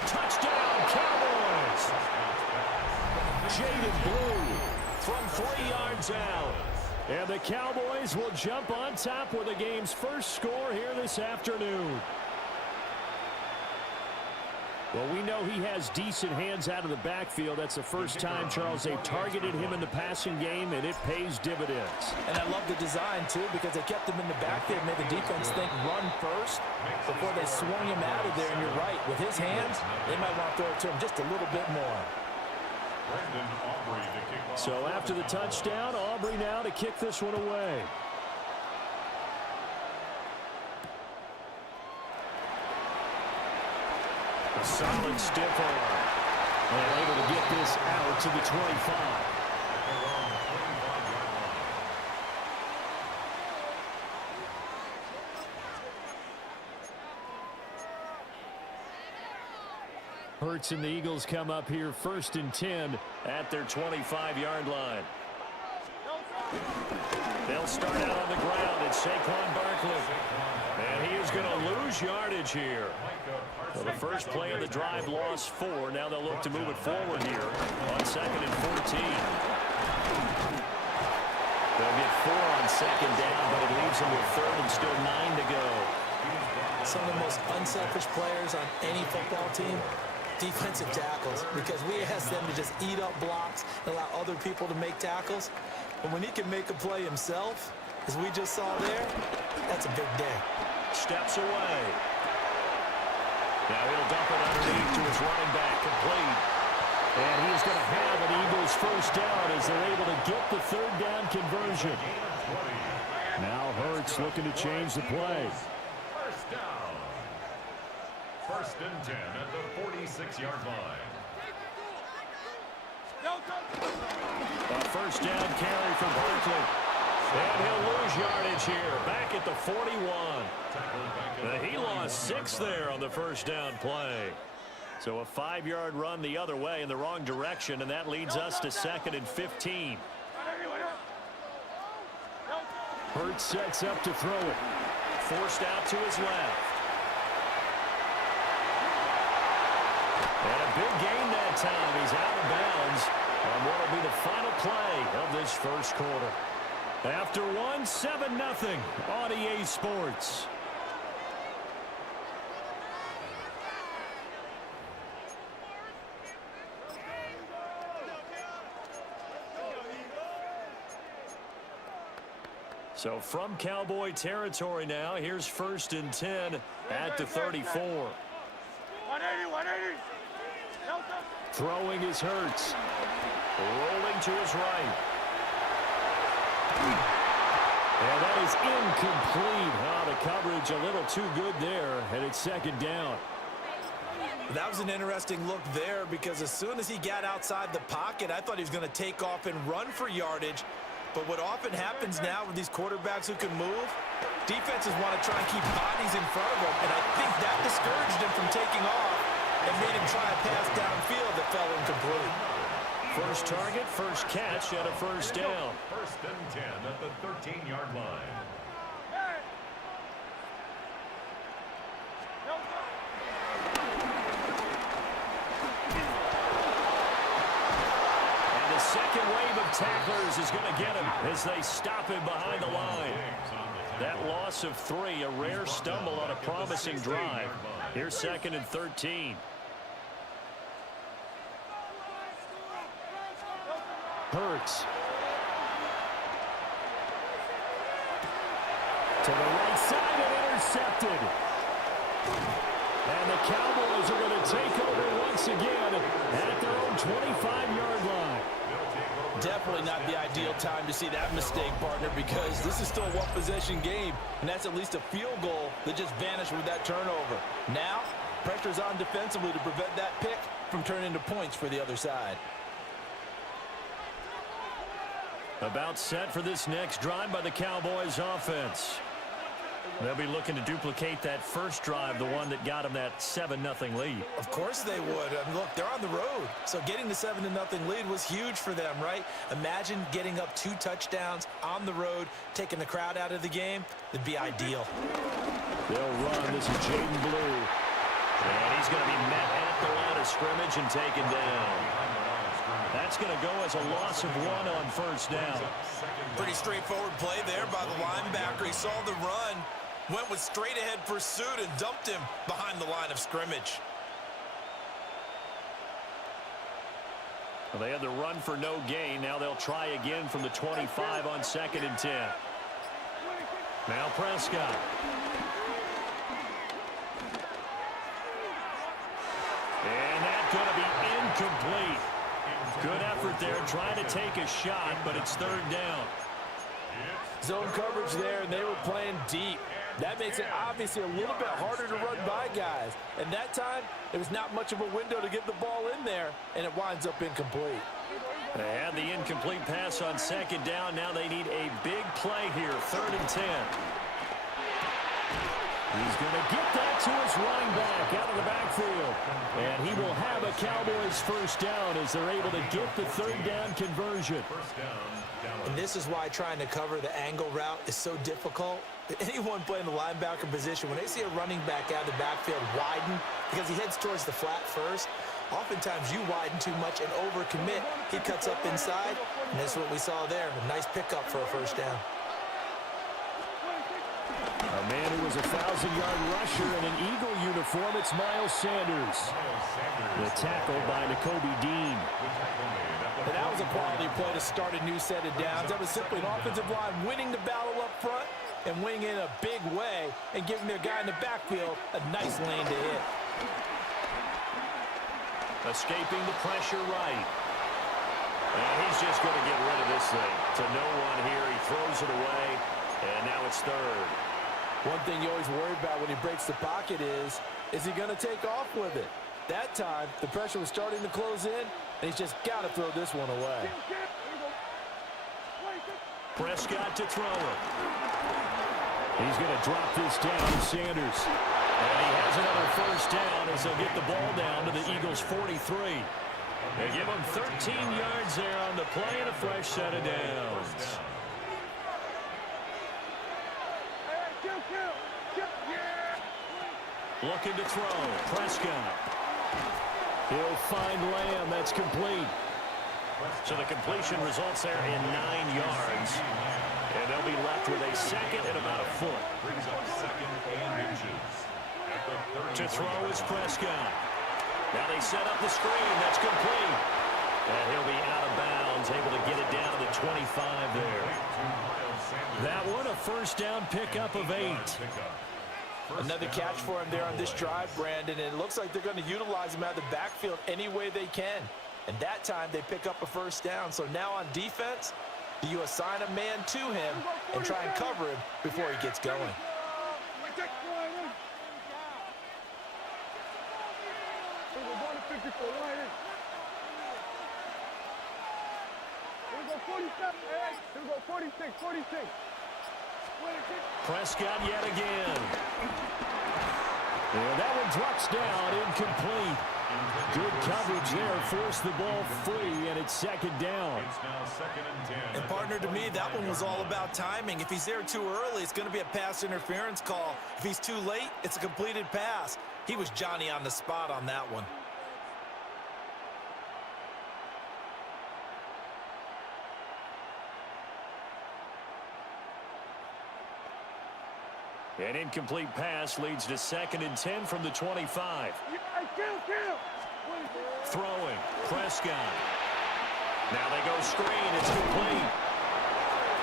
Touchdown, Cowboys! Jaded Blue from 3 yards out. And the Cowboys will jump on top with the game's first score here this afternoon. Well, we know he has decent hands out of the backfield. That's the first time, Charles, they've targeted him in the passing game, and it pays dividends. And I love the design, too, because they kept him in the backfield, made the defense think run first before they swung him out of there. And you're right, with his hands, they might want to throw it to him just a little bit more. So after the touchdown, Aubrey now to kick this one away. A solid stiff arm. And able to get this out to the 25. Hurts and the Eagles come up here 1st and 10 at their 25-yard line. They'll start out on the ground. It's Saquon Barkley. And he is going to lose yardage here. Well, the first play of the drive lost 4. Now they'll look to move it forward here on 2nd and 14. They'll get 4 on 2nd down, but it leaves them with 3rd and still 9 to go. Some of the most unselfish players on any football team, defensive tackles, because we ask them to just eat up blocks and allow other people to make tackles. But when he can make a play himself, as we just saw there, that's a big day. Steps away. Now he'll dump it underneath to his running back, complete. And he is going to have an Eagles first down as they're able to get the 3rd down conversion. Now Hurts looking to change the play. First down. 1st and 10 at the 46-yard line. A first down carry for Barkley. And he'll lose yardage here. Back at the 41. He lost 6 there on the first down play. So a 5-yard run the other way in the wrong direction, and that leads us to 2nd and 15. Hurts sets up to throw it. Forced out to his left. And a big gain that time. He's out of bounds on what will be the final play of this first quarter. After 1, 7-0 on EA Sports. So from Cowboy territory now, here's 1st and 10 at the 34. 180. Throwing is Hurts. Rolling to his right. And that is incomplete. The coverage a little too good there, and it's 2nd down. That was an interesting look there because as soon as he got outside the pocket, I thought he was going to take off and run for yardage. But what often happens now with these quarterbacks who can move, defenses want to try and keep bodies in front of them, and I think that discouraged him from taking off and made him try a pass downfield that fell incomplete. First target, first catch, and a first down. 1st and 10 at the 13-yard line. And the second wave of tacklers is going to get him as they stop him behind the line. That loss of 3, a rare stumble on a promising drive. Here's 2nd and 13. Hurts. To the right side and intercepted. And the Cowboys are going to take over once again at their own 25-yard line. Definitely not the ideal time to see that mistake, partner, because this is still a one-possession game, and that's at least a field goal that just vanished with that turnover. Now, pressure's on defensively to prevent that pick from turning into points for the other side. About set for this next drive by the Cowboys offense. They'll be looking to duplicate that first drive, the one that got them that 7-0 lead. Of course they would. Look, they're on the road. So getting the 7-0 lead was huge for them, right? Imagine getting up 2 touchdowns on the road, taking the crowd out of the game. It'd be ideal. They'll run. This is Jaden Blue. And he's going to be met at the line of scrimmage and taken down. That's going to go as a loss of 1 on first down. Pretty straightforward play there by the linebacker. He saw the run, went with straight-ahead pursuit, and dumped him behind the line of scrimmage. Well, they had the run for no gain. Now they'll try again from the 25 on 2nd and 10. Now Prescott. And that's going to be incomplete. Good effort there, trying to take a shot, but it's 3rd down. Zone coverage there, and they were playing deep. That makes it obviously a little bit harder to run by guys. And that time, there was not much of a window to get the ball in there, and it winds up incomplete. They had the incomplete pass on 2nd down. Now they need a big play here, 3rd and 10. He's going to get that to his running back out of the backfield. And he will have a Cowboys first down as they're able to get the 3rd down conversion. And this is why trying to cover the angle route is so difficult. Anyone playing the linebacker position, when they see a running back out of the backfield widen because he heads towards the flat first, oftentimes you widen too much and overcommit. He cuts up inside, and that's what we saw there. A nice pickup for a first down. A man who was a 1,000-yard rusher in an Eagle uniform, it's Miles Sanders. The tackle by Nakobe Dean. And that was a quality play to start a new set of downs. That was simply an offensive line winning the battle up front and winning in a big way and giving their guy in the backfield a nice lane to hit. Escaping the pressure right. And he's just going to get rid of this thing. To no one here. He throws it away, and now it's 3rd. One thing you always worry about when he breaks the pocket is he going to take off with it? That time, the pressure was starting to close in, and he's just got to throw this one away. Prescott to throw it. He's going to drop this down, Sanders. And he has another first down as they'll get the ball down to the Eagles' 43. They give him 13 yards there on the play and a fresh set of downs. Looking to throw. Prescott. He'll find Lamb. That's complete. So the completion results there in 9 yards. And they'll be left with a 2nd and about a foot. Brings up 2nd and inches. To throw is Prescott. Now they set up the screen. That's complete. And he'll be out of bounds, able to get it down to the 25 there. That one, a first down pickup of 8. Another catch for him there on this drive, Brandon, and it looks like they're going to utilize him out of the backfield any way they can. And that time, they pick up a first down. So now on defense, do you assign a man to him and try and cover him before he gets going? Prescott yet again. And that one drops down, incomplete. Good coverage there, forced the ball free, and it's 2nd down. It's now 2nd and 10. And partner, to me, that one was all about timing. If he's there too early, it's going to be a pass interference call. If he's too late, it's a completed pass. He was Johnny on the spot on that one. An incomplete pass leads to 2nd and 10 from the 25. Throwing, Prescott. Now they go screen, it's complete.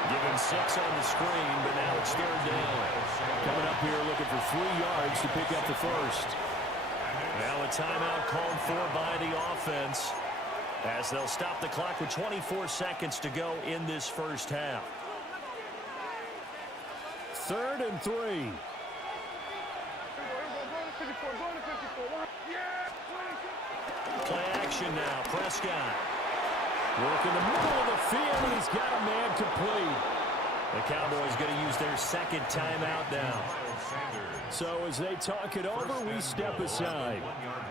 Give him 6 on the screen, but now it's third down. Coming up here looking for 3 yards to pick up the first. Now a timeout called for by the offense as they'll stop the clock with 24 seconds to go in this first half. 3rd and 3. Play action now. Prescott. Work in the middle of the field, and he's got a man complete. The Cowboys going to use their second timeout now. So as they talk it over, we step aside.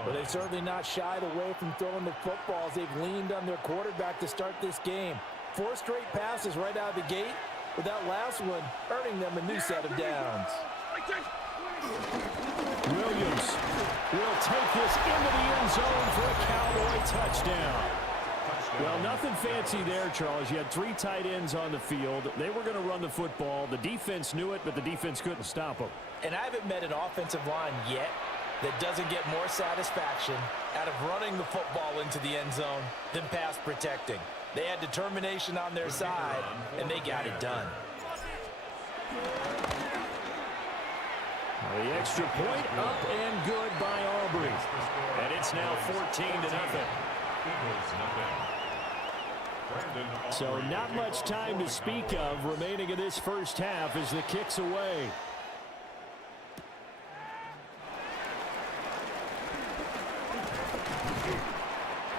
But they've certainly not shied away from throwing the footballs. They've leaned on their quarterback to start this game. 4 straight passes right out of the gate, with that last one earning them a new set of downs. Williams will take this into the end zone for a Cowboy touchdown. Well, nothing fancy there, Charles. You had 3 tight ends on the field. They were going to run the football. The defense knew it, but the defense couldn't stop them. And I haven't met an offensive line yet that doesn't get more satisfaction out of running the football into the end zone than pass protecting. They had determination on their side, and they got it done. The extra point up and good by Aubrey. And it's now 14-0. So not much time to speak of remaining in this first half as the kick's away.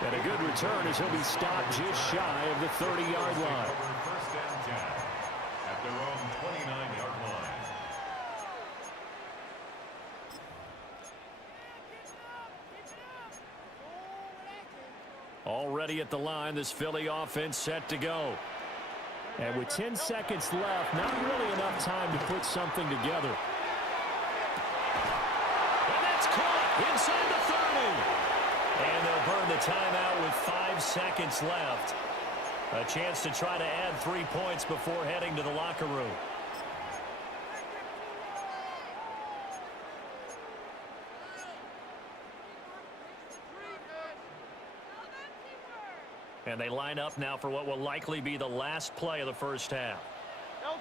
And a good return as he'll be stopped just shy of the 30-yard line. First down 10 at their own 29-yard line. Already at the line, this Philly offense set to go. And with 10 seconds left, not really enough time to put something together. And that's caught inside the 30. And they'll burn the timeout with 5 seconds left. A chance to try to add 3 points before heading to the locker room. And they line up now for what will likely be the last play of the first half. They'll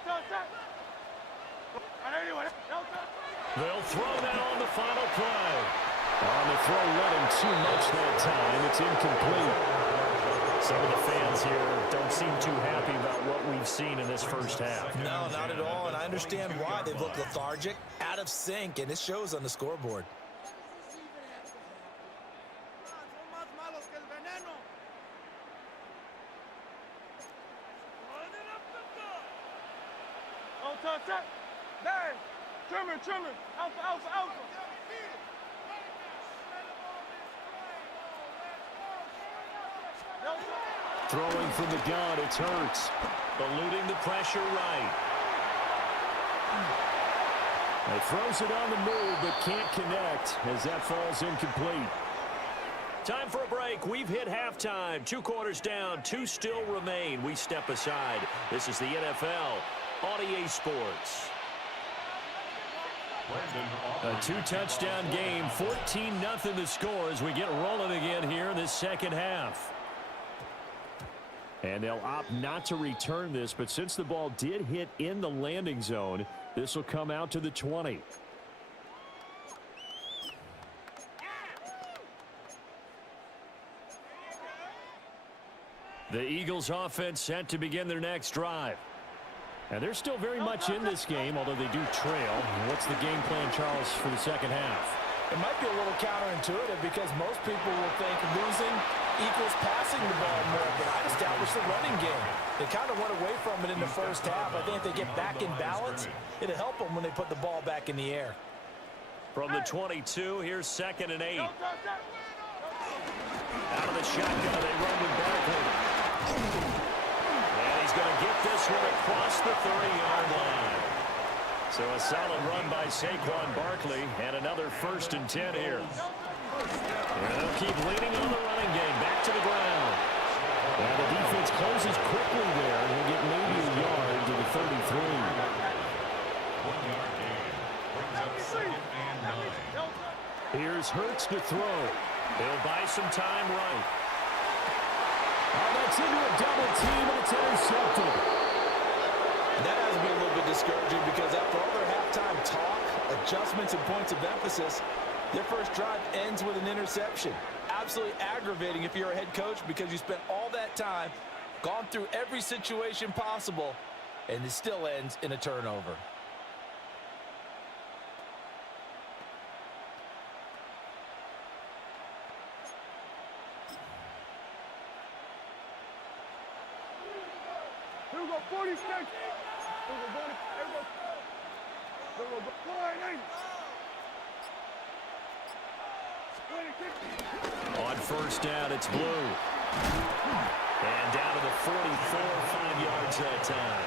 throw that on the final play. On the throw, letting too much that time. It's incomplete. Some of the fans here don't seem too happy about what we've seen in this first half. No, not at all, and I understand why. They look lethargic, out of sync, and it shows on the scoreboard. Trimmer, alpha. Throwing from the gun, it's Hurts. Eluding the pressure right. He throws it on the move, but can't connect as that falls incomplete. Time for a break. We've hit halftime. 2 quarters down, 2 still remain. We step aside. This is the NFL on EA Sports. A 2-touchdown game, 14-0 the score as we get rolling again here in this second half. And they'll opt not to return this, but since the ball did hit in the landing zone, this will come out to the 20. The Eagles offense set to begin their next drive. And they're still very much in this game, although they do trail. What's the game plan, Charles, for the second half? It might be a little counterintuitive because most people will think losing equals passing the ball more, but I'd establish the running game. They kind of went away from it in the first half. I think if they get back in balance, it'll help them when they put the ball back in the air. From the 22, here's 2nd and 8. Out of the shotgun, they run with Barkley. And he's going to get this one across the 30-yard line. So a solid run by Saquon Barkley and another 1st and 10 here. And they'll keep leaning on the running game. Back to the ground. And the defense closes quickly there. And he'll get maybe a yard to the 33. 1-yard gain. Brings up 2nd and 9. Here's Hurts to throw. He'll buy some time right. Oh, that's into a double team, and it's intercepted. That has to be a little bit discouraging because after all their halftime talk, adjustments and points of emphasis, their first drive ends with an interception. Absolutely aggravating if you're a head coach because you spent all that time, gone through every situation possible, and it still ends in a turnover. Here we go, 46. Here we go, here we go. Here we go, 4-8. On first down, it's Blue. And down to the 44, 5 yards that time.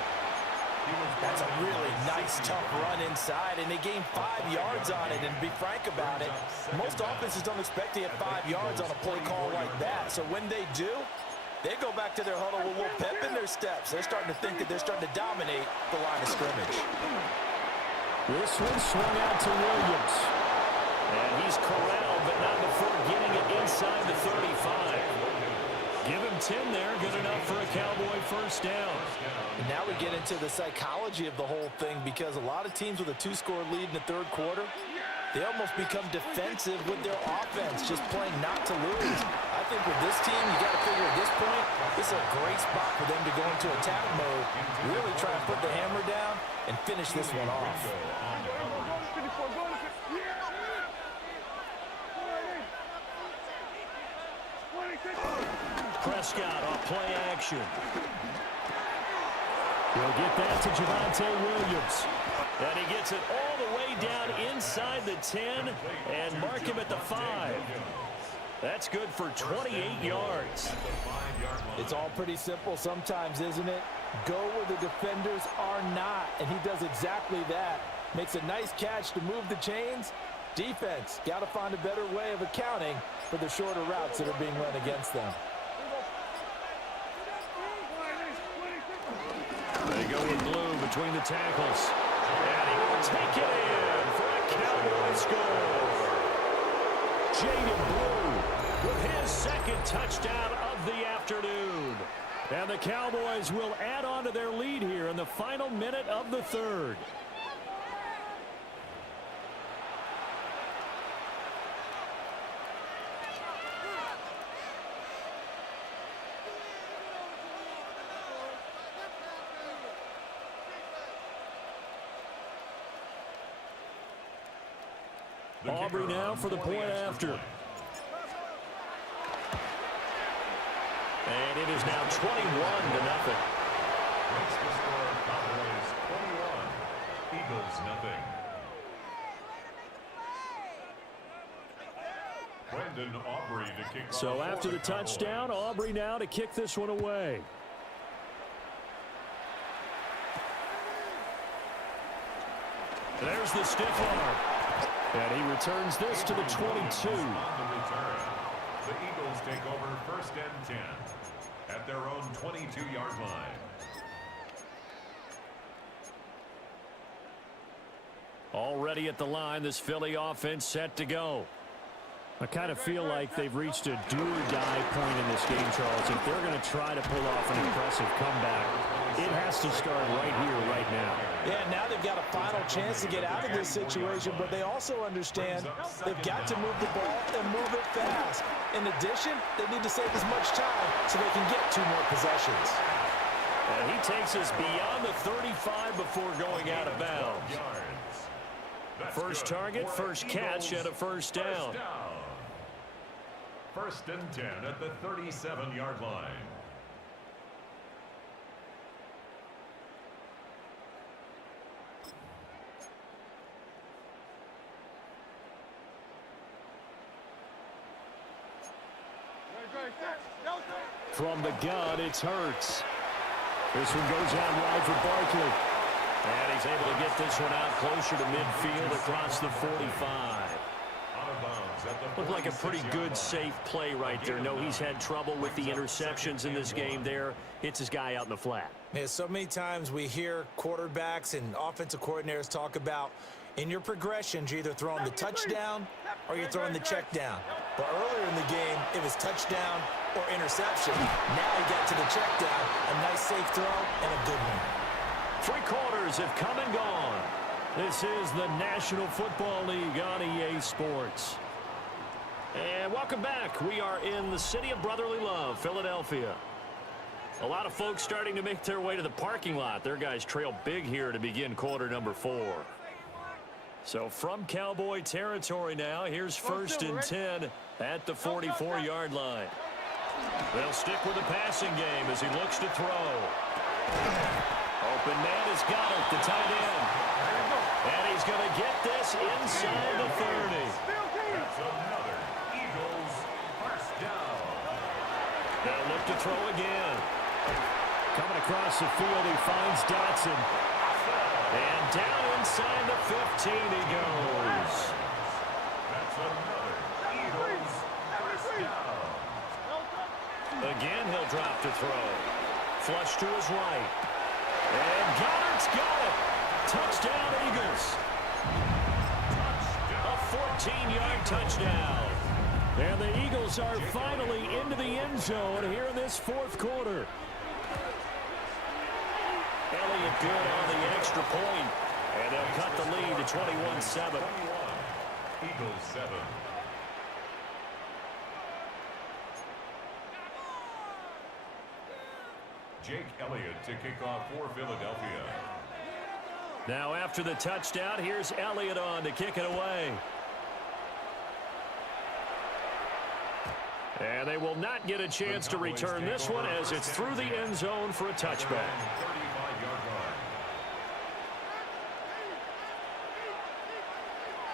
That's a really nice, tough run inside, and they gained 5 yards on it. And to be frank about it, most offenses don't expect to get 5 yards on a play call like that. So when they do, they go back to their huddle with a little pep in their steps. They're starting to think that they're starting to dominate the line of scrimmage. This one swung out to Williams. And he's corralled, but not before getting it inside the 35. Give him 10 there, good enough for a Cowboy first down. And now we get into the psychology of the whole thing because a lot of teams with a 2-score lead in the third quarter, they almost become defensive with their offense, just playing not to lose. I think with this team, you got to figure at this point, this is a great spot for them to go into attack mode, really try and put the hammer down and finish this one off. Prescott off play action. He'll get that to Javonte Williams. And he gets it all the way down inside the 10 and mark him at the 5. That's good for 28 yards. It's all pretty simple sometimes, isn't it? Go where the defenders are not, and he does exactly that. Makes a nice catch to move the chains. Defense, got to find a better way of accounting for the shorter routes that are being run against them. They go with Blue between the tackles. And he will take it in for a Cowboy score. Jaden Blue with his second touchdown of the afternoon. And the Cowboys will add on to their lead here in the final minute of the third. Aubrey now for the point after. And it is now 21-0. Makes the score Cowboys 21, Eagles nothing. Brendan Aubrey to kick off. So after the touchdown, Aubrey now to kick this one away. There's the stiff arm. And he returns this to the 22. On the return, the Eagles take over first and 10 at their own 22-yard line. Already at the line, this Philly offense set to go. I kind of feel like they've reached a do-or-die point in this game, Charles. If they're going to try to pull off an impressive comeback, it has to start right here, right now. Yeah, now they've got a final chance to get out of this situation, but they also understand they've got to move the ball and move it fast. In addition, they need to save as much time so they can get 2 more possessions. And he takes us beyond the 35 before going out of bounds. First target, first catch, and a first down. First and 10 at the 37-yard line. From the gun, it's Hurts. This one goes out wide for Barkley. And he's able to get this one out closer to midfield across the 45. Looked like a pretty good, safe play right there. No, he's had trouble with the interceptions in this game there. Hits his guy out in the flat. Yeah, so many times we hear quarterbacks and offensive coordinators talk about in your progressions, you're either throwing the touchdown or you're throwing the check down. But earlier in the game, it was touchdown or interception. Now he got to the check down, a nice safe throw and a good one. Three quarters have come and gone. This is the National Football League on EA Sports. And welcome back. We are in the city of brotherly love, Philadelphia. A lot of folks starting to make their way to the parking lot. Their guys trail big here to begin quarter number 4. So from Cowboy territory now, here's 1st and 10 at the 44-yard line. They'll stick with the passing game as he looks to throw. Open man has got it, the tight end. And he's going to get this inside the 30. That's another Eagles first down. They'll look to throw again. Coming across the field, he finds Dotson. And down inside the 15 he goes. That's another Eagles first down. Again, he'll drop to throw. Flush to his right. And Goddard's got it. Touchdown, Eagles. A 14-yard touchdown. And the Eagles are finally into the end zone here in this 4th quarter. Elliott good on the extra point. And they'll cut the lead to 21-7. Eagles 7. Jake Elliott to kick off for Philadelphia. Now after the touchdown, here's Elliott on to kick it away. And they will not get a chance to return this one as it's through the end zone for a touchback. 35-yard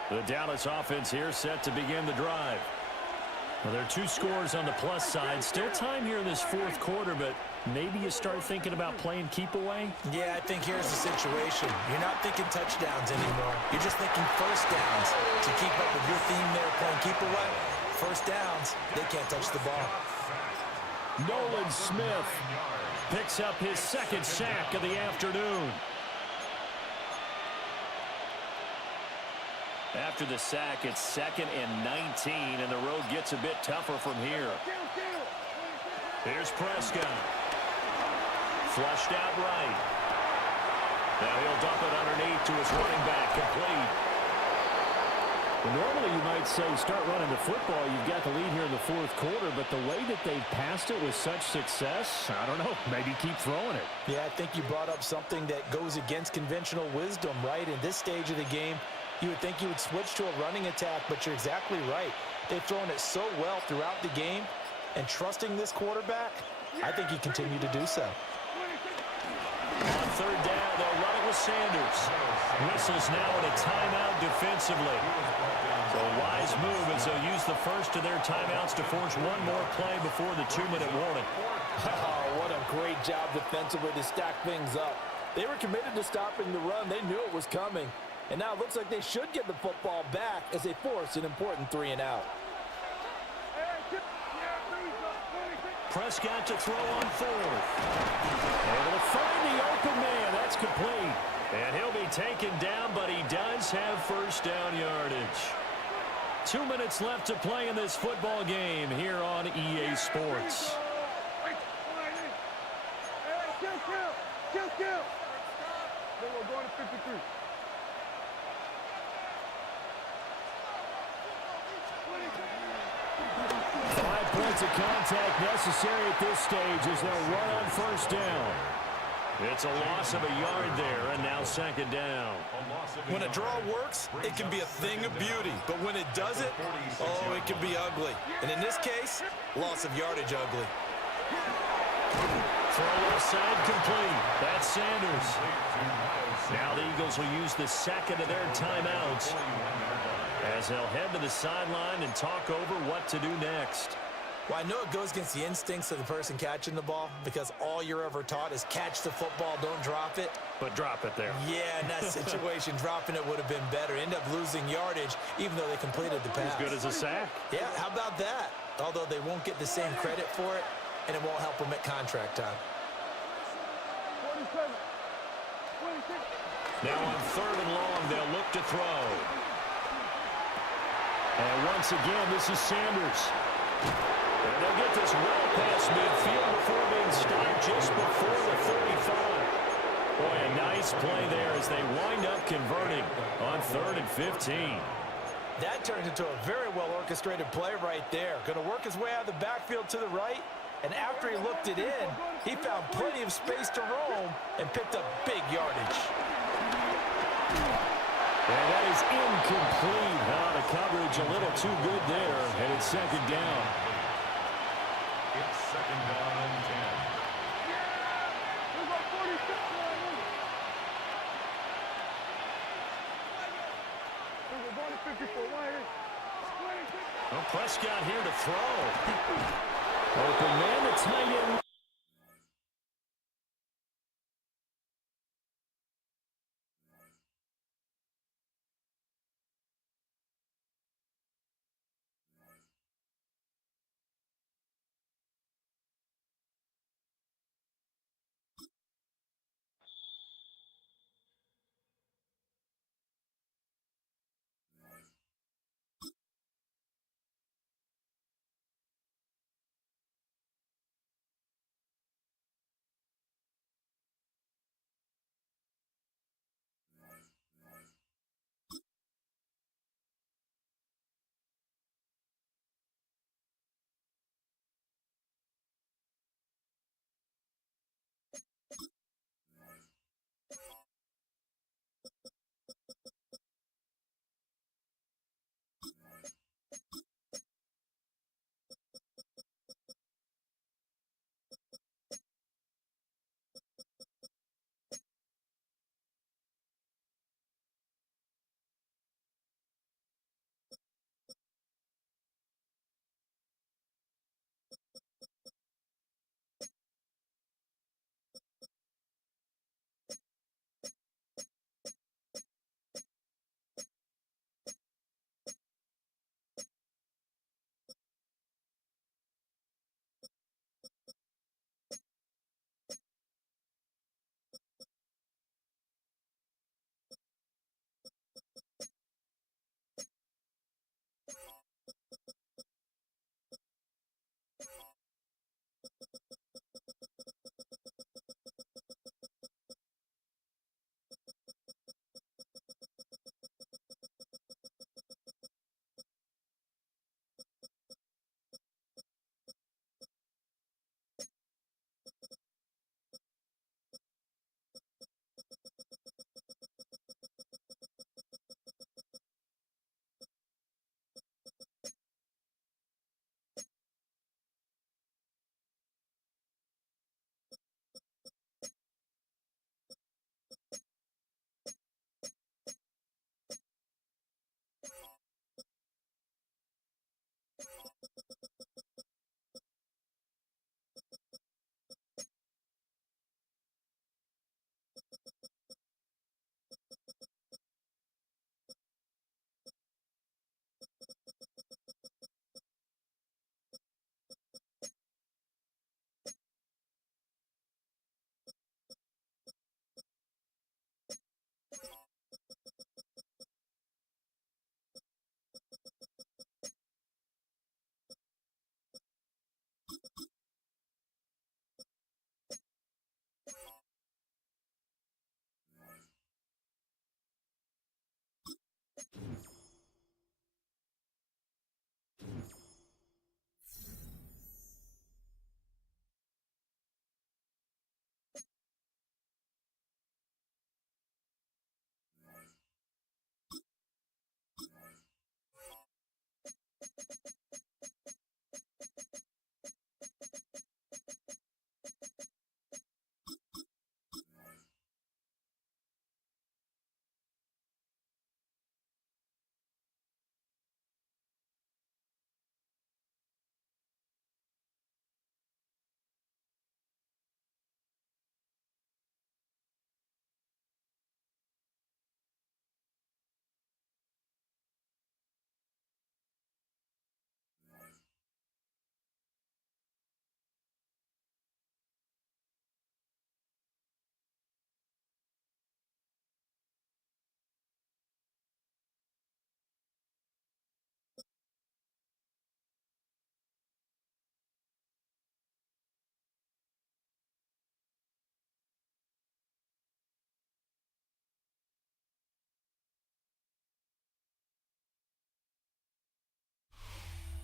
line. The Dallas offense here set to begin the drive. Well, there are 2 scores on the plus side. Still time here in this 4th quarter, but maybe you start thinking about playing keep away? Yeah, I think here's the situation. You're not thinking touchdowns anymore. You're just thinking first downs. To keep up with your theme there, playing keep away, first downs, they can't touch the ball. Nolan Smith picks up his 2nd sack of the afternoon. After the sack, it's 2nd and 19, and the road gets a bit tougher from here. Here's Prescott. Flushed out right. Now he'll dump it underneath to his running back, complete. Well, normally you might say start running the football. You've got the lead here in the 4th quarter, but the way that they've passed it with such success, I don't know, maybe keep throwing it. Yeah, I think you brought up something that goes against conventional wisdom, right? In this stage of the game, you would think you would switch to a running attack, but you're exactly right. They've thrown it so well throughout the game, and trusting this quarterback, I think he continued to do so. On 3rd down, they'll run it with Sanders. Whistles now in a timeout defensively. So a wise move as they'll use the first of their timeouts to force one more play before the 2-minute warning. Oh, what a great job defensively to stack things up. They were committed to stopping the run. They knew it was coming. And now it looks like they should get the football back as they force an important 3-and-out. Prescott to throw on 4th. Able to find the open man. That's complete. And he'll be taken down, but he does have first down yardage. 2 minutes left to play in this football game here on EA Sports. We're going to 53. Points of contact necessary at this stage as they'll run on first down. It's a loss of a yard there, and now 2nd down. When a draw works, it can be a thing of beauty. But when it doesn't, oh, it can be ugly. And in this case, loss of yardage ugly. Throw inside complete. That's Sanders. Now the Eagles will use the 2nd of their timeouts as they'll head to the sideline and talk over what to do next. Well, I know it goes against the instincts of the person catching the ball because all you're ever taught is catch the football, don't drop it. But drop it there. Yeah, in that situation, dropping it would have been better. End up losing yardage, even though they completed the pass. As good as a sack. Yeah, how about that? Although they won't get the same credit for it, and it won't help them at contract time. 47. 26. Now on 3rd and long, they'll look to throw. And once again, this is Sanders. And they'll get this well past midfield before being stopped just before the 35. Boy, a nice play there as they wind up converting on 3rd and 15. That turned into a very well-orchestrated play right there. Going to work his way out of the backfield to the right, and after he looked it in, he found plenty of space to roam and picked up big yardage. And that is incomplete. The coverage a little too good there, and it's 2nd down. It's 2nd down and 10. Well, Prescott here to throw. Open man, the tight end.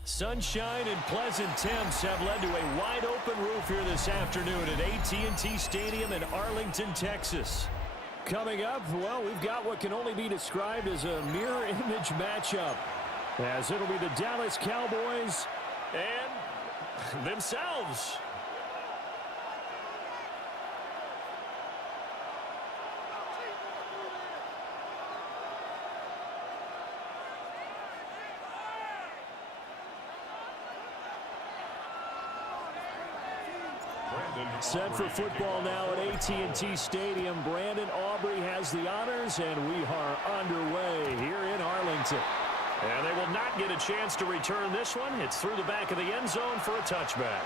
Sunshine and pleasant temps have led to a wide-open roof here this afternoon at AT&T Stadium in Arlington, Texas. Coming up, well, we've got what can only be described as a mirror image matchup, as it'll be the Dallas Cowboys and themselves. Set for football now at AT&T Stadium. Brandon Aubrey has the honors, and we are underway here in Arlington. And they will not get a chance to return this one. It's through the back of the end zone for a touchback.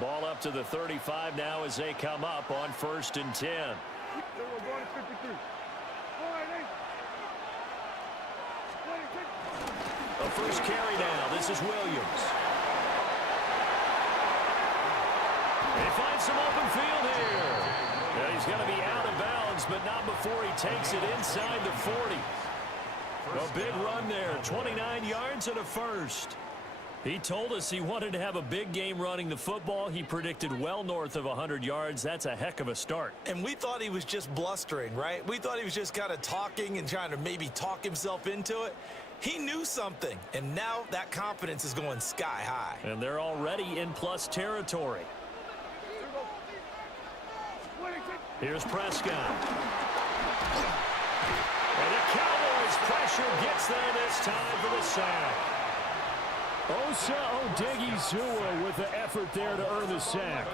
Ball up to the 35 now as they come up on 1st and 10. A first carry now. This is Williams. They find some open field here. Yeah, he's going to be out of bounds, but not before he takes it inside the 40. A big run there. 29 yards and a first. He told us he wanted to have a big game running the football. He predicted well north of 100 yards. That's a heck of a start. And we thought he was just blustering, right? We thought he was just kind of talking and trying to maybe talk himself into it. He knew something, and now that confidence is going sky high. And they're already in plus territory. Here's Prescott. And the Cowboys' pressure gets there this time for the sack. Osa Odighizuwa with the effort there to earn the sack.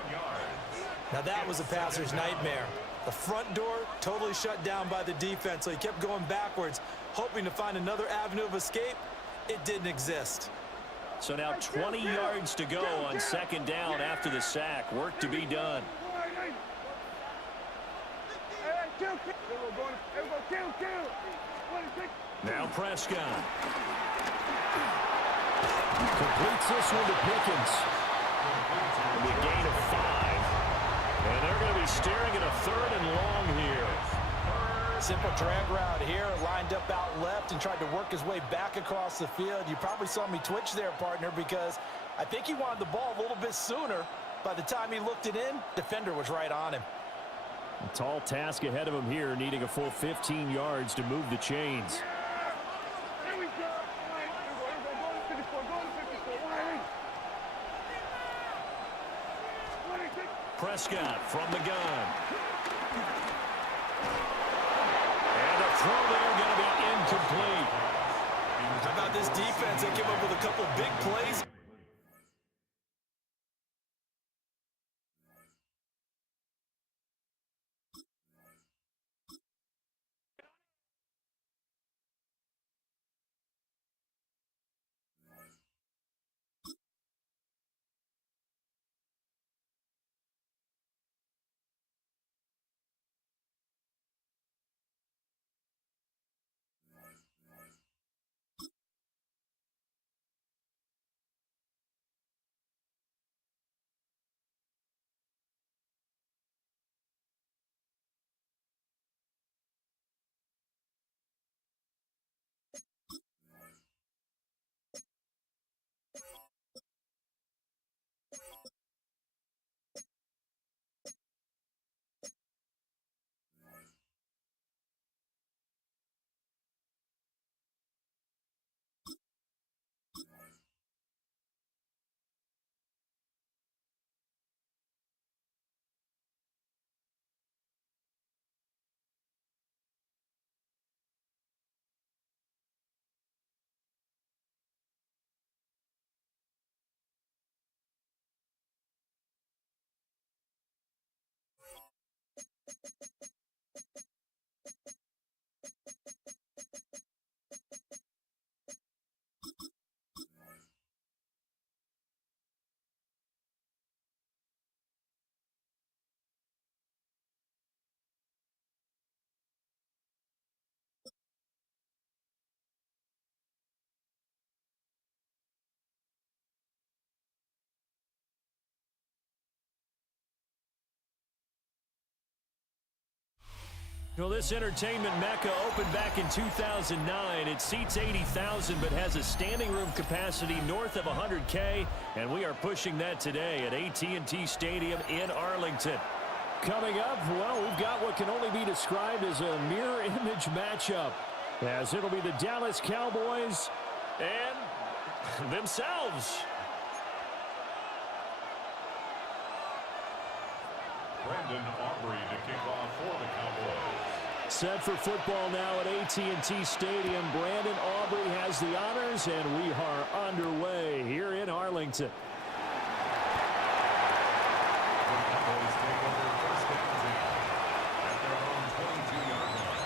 Now that was a passer's nightmare. The front door totally shut down by the defense, so he kept going backwards, hoping to find another avenue of escape. It didn't exist. So now 20 yards to go on 2nd down after the sack. Work to be done. Now Prescott. Completes this one to Pickens. A gain of 5. And they're going to be staring at a 3rd and long here. Simple drag route here, lined up out left and tried to work his way back across the field. You probably saw me twitch there, partner, because I think he wanted the ball a little bit sooner. By the time he looked it in, defender was right on him. A tall task ahead of him here, needing a full 15 yards to move the chains. Prescott from the gun. And a throw there going to be incomplete. How about this defense? They came up with a couple big plays. Well, this entertainment mecca opened back in 2009. It seats 80,000 but has a standing room capacity north of 100K, and we are pushing that today at AT&T Stadium in Arlington. Coming up, well, we've got what can only be described as a mirror image matchup, as it'll be the Dallas Cowboys and themselves. Brandon Aubrey to kick off for the Cowboys. Set for football now at AT&T Stadium. Brandon Aubrey has the honors, and we are underway here in Arlington. The Cowboys take over first down at their own 22-yard line.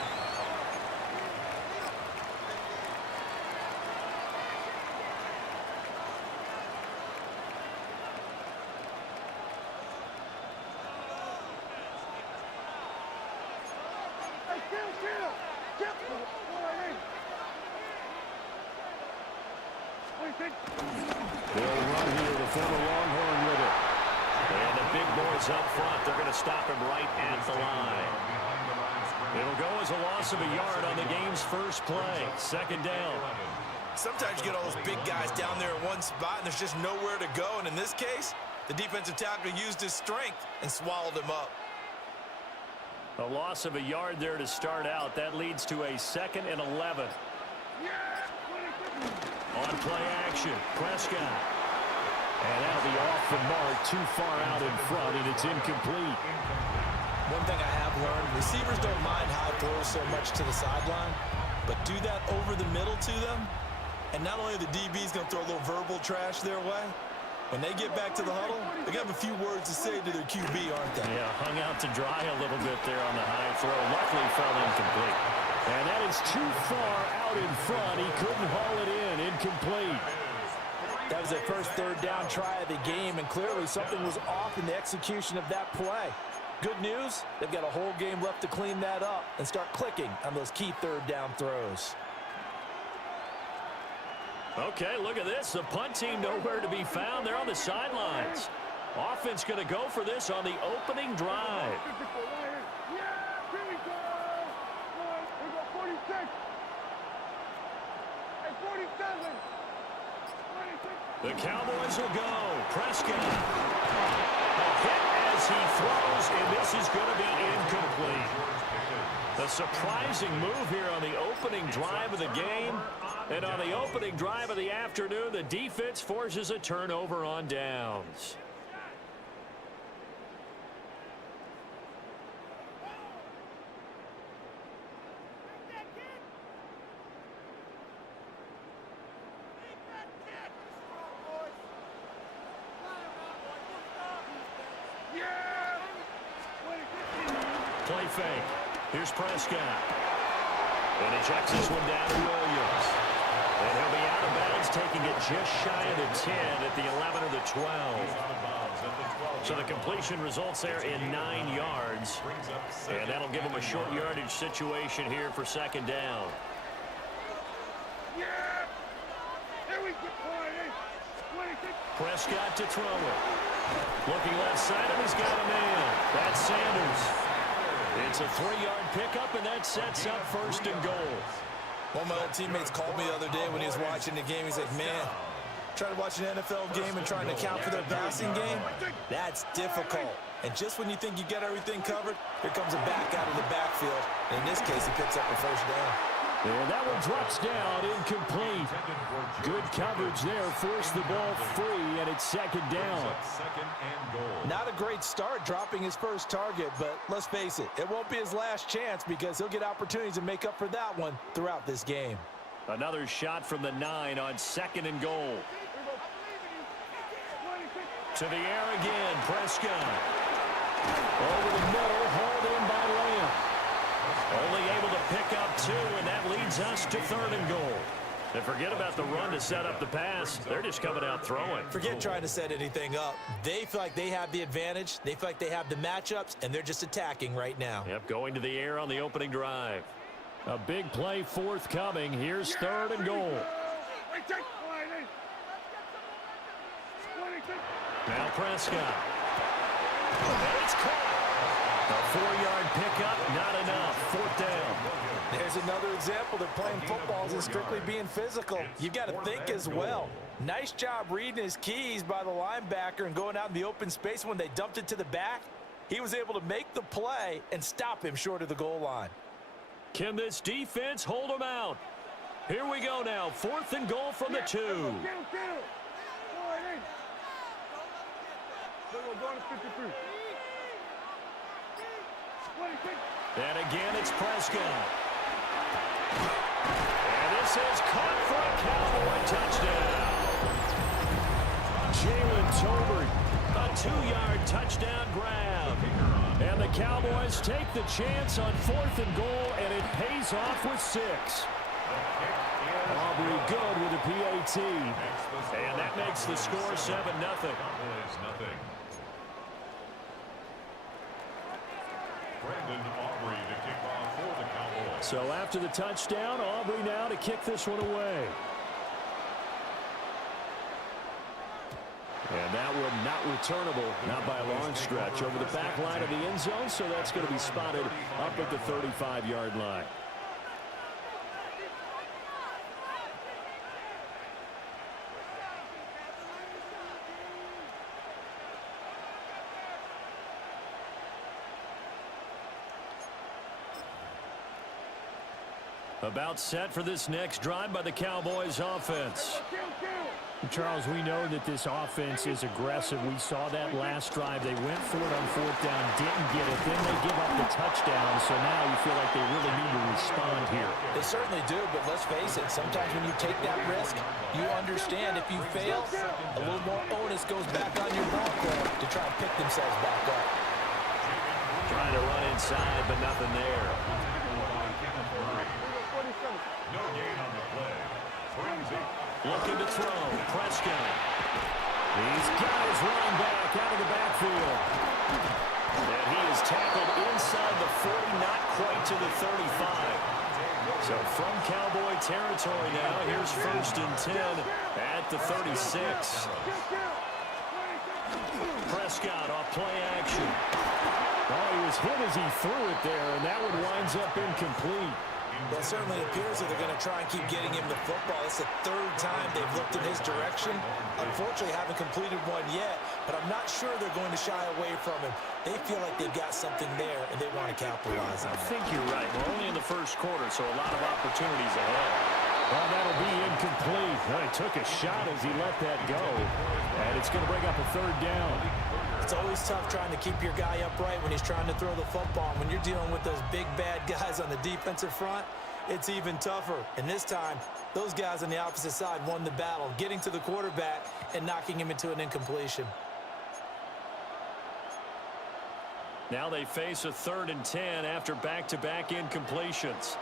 They'll run here, the former Longhorn with it. And the big boys up front, they're going to stop him right at the line. It'll go as a loss of a yard on the game's first play. Second down. Sometimes you get all those big guys down there in one spot, and there's just nowhere to go. And in this case, the defensive tackle used his strength and swallowed him up. A loss of a yard there to start out. That leads to a 2nd and 11. On play action, Prescott. And that'll be off the mark, too far out in front, and it's incomplete. One thing I have learned, receivers don't mind high throws so much to the sideline, but do that over the middle to them, and not only are the DBs going to throw a little verbal trash their way, when they get back to the huddle, they're going to have a few words to say to their QB, aren't they? Yeah, hung out to dry a little bit there on the high throw. Luckily fell incomplete. And that is too far out in front. He couldn't haul it in. Incomplete. That was their first third down try of the game, and clearly something was off in the execution of that play. Good news, they've got a whole game left to clean that up and start clicking on those key third down throws. Okay, look at this. The punt team nowhere to be found. They're on the sidelines. Offense going to go for this on the opening drive. The Cowboys will go. Prescott. A hit as he throws, and this is going to be incomplete. A surprising move here on the opening drive of the game. And on the opening drive of the afternoon, the defense forces a turnover on downs. Play fake. Here's Prescott. And he checks this one down to Williams. And he'll be out of bounds, taking it just shy of the 10 at the 11 or the 12. So the completion results there in 9 yards. And that'll give him a short yardage situation here for second down. Prescott to throw it. Looking left side of him, he's got a man. That's Sanders. It's a 3-yard pickup, and that sets up first and goal. One of my old teammates called me the other day when he was watching the game. He's like, man, trying to watch an NFL game and trying to account for their passing game, that's difficult. And just when you think you get everything covered, here comes a back out of the backfield. And in this case, he picks up a first down. And that one drops down, incomplete. Good coverage there, forced the ball free, and it's second down. Not a great start dropping his first target, but let's face it, it won't be his last chance because he'll get opportunities to make up for that one throughout this game. Another shot from the 9 on second and goal. To the air again, Prescott. Over the middle, hauled in by Lamb. Only able to pick up 2, and that leads us to third and goal. And forget about the run to set up the pass. They're just coming out throwing. Forget trying to set anything up. They feel like they have the advantage. They feel like they have the matchups, and they're just attacking right now. Yep, going to the air on the opening drive. A big play forthcoming. Here's third and goal. Now Prescott. And it's caught. A 4-yard pickup, not enough. 4th down. There's another example. They're playing football isn't strictly being physical. You've got to think as well. Nice job reading his keys by the linebacker and going out in the open space. When they dumped it to the back, he was able to make the play and stop him short of the goal line. Can this defense hold him out? Here we go now. 4th and goal from the 2. And again, it's Prescott. And this is caught for a Cowboy touchdown. Jalen Tolbert, a 2-yard touchdown grab. And the Cowboys take the chance on 4th and goal, and it pays off with 6. Aubrey good with a PAT. And that makes the score 7-0. So after the touchdown, Aubrey now to kick this one away. And that one not returnable, not by a long stretch, over the back line of the end zone, so that's going to be spotted up at the 35-yard line. About set for this next drive by the Cowboys offense. Charles, we know that this offense is aggressive. We saw that last drive. They went for it on 4th down, didn't get it. Then they give up the touchdown. So now you feel like they really need to respond here. They certainly do, but let's face it. Sometimes when you take that risk, you understand if you fail, a little more onus goes back on your ball club to try and pick themselves back up. Trying to run inside, but nothing there. No gain on the play. Brings up. Looking to throw. Prescott. He's got his running back out of the backfield. And he is tackled inside the 40, not quite to the 35. So from Cowboy territory now, here's 1st and 10 at the 36. Prescott off play action. Oh, he was hit as he threw it there, and that one winds up incomplete. Well, it certainly appears that they're going to try and keep getting him the football. It's the 3rd time they've looked in his direction. Unfortunately, haven't completed one yet, but I'm not sure they're going to shy away from him. They feel like they've got something there, and they want to capitalize on it. I think you're right. We're only in the 1st quarter, so a lot of opportunities ahead. Well, that'll be incomplete. Well, he took a shot as he let that go, and it's going to bring up a 3rd down. It's always tough trying to keep your guy upright when he's trying to throw the football. When you're dealing with those big, bad guys on the defensive front, it's even tougher. And this time, those guys on the opposite side won the battle, getting to the quarterback and knocking him into an incompletion. Now they face a 3rd and 10 after back-to-back incompletions.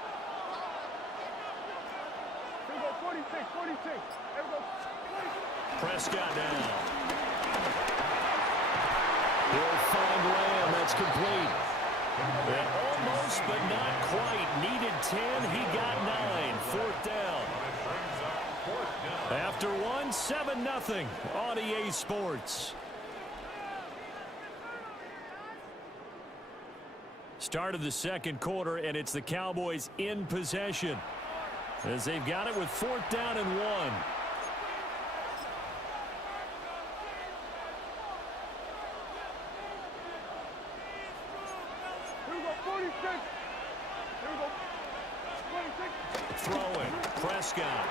Prescott down. He'll find Lamb. That's complete. And almost, but not quite. Needed 10. He got 9. 4th down. After one, 7-0 on EA Sports. Start of the 2nd quarter, and it's the Cowboys in possession as they've got it with 4th down and 1. Throwing. Prescott.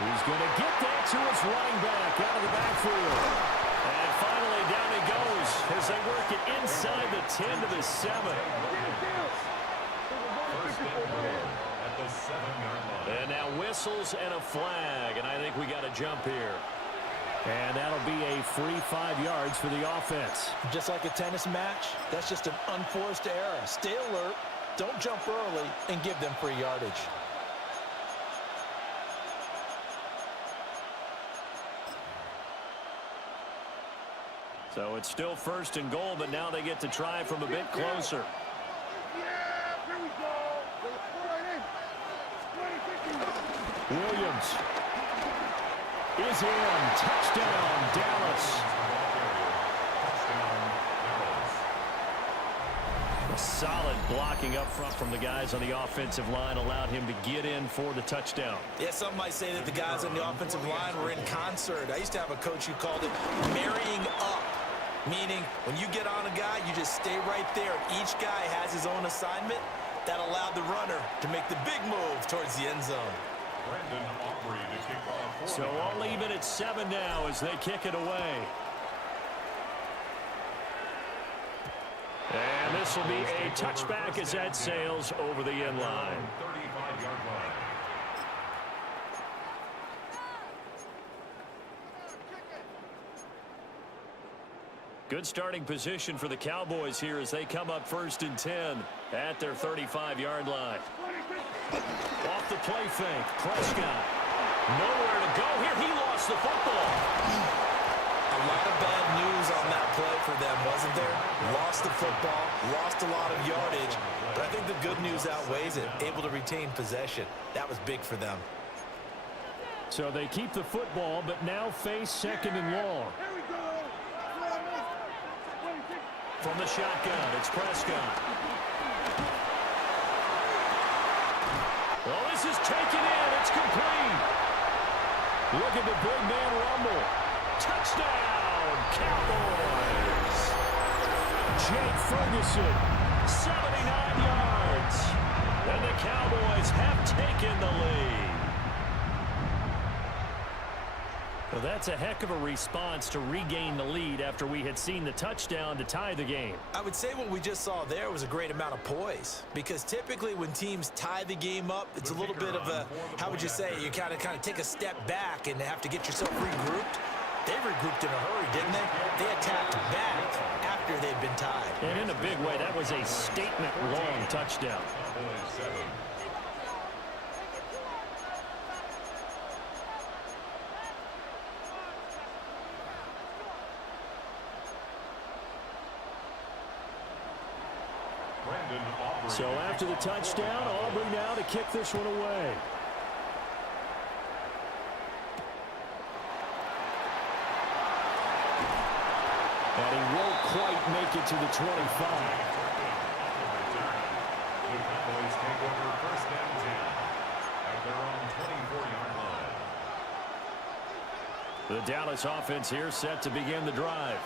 He's going to get that to his running back out of the backfield. And finally down he goes as they work it inside the 10 to the 7. At the 7-yard line. And now whistles and a flag, and I think we got a jump here. And that'll be a free 5 yards for the offense. Just like a tennis match, that's just an unforced error. Stay alert, don't jump early, and give them free yardage. So it's still 1st and goal, but now they get to try from a bit closer. Williams is in. Touchdown, Dallas. Solid blocking up front from the guys on the offensive line allowed him to get in for the touchdown. Yeah, some might say that the guys on the offensive line were in concert. I used to have a coach who called it marrying up, meaning when you get on a guy, you just stay right there. Each guy has his own assignment. That allowed the runner to make the big move towards the end zone. So all even at 7 now as they kick it away. And this will be a touchback as that sails over the end line. 35-yard line. Good starting position for the Cowboys here as they come up 1st and 10 at their 35-yard line. Off the play fake, Prescott. Nowhere to go here. He lost the football. A lot of bad news on that play for them, wasn't there? Lost the football, lost a lot of yardage, but I think the good news outweighs it. Able to retain possession. That was big for them. So they keep the football, but now face 2nd and long. From the shotgun, it's Prescott. Oh, this is taken in. It's complete. Look at the big man rumble. Touchdown, Cowboys. Jake Ferguson, 79 yards. And the Cowboys have taken the lead. Well, that's a heck of a response to regain the lead after we had seen the touchdown to tie the game. I would say what we just saw there was a great amount of poise, because typically when teams tie the game up, it's a little bit of a, how would you say, you kind of take a step back and have to get yourself regrouped. They regrouped in a hurry, didn't they? They attacked back after they'd been tied. And in a big way, that was a statement-long touchdown. So after the touchdown, Aubrey now to kick this one away. And he won't quite make it to the 25. The Cowboys take over 1st and 10 at their own 24-yard line. The Dallas offense here set to begin the drive.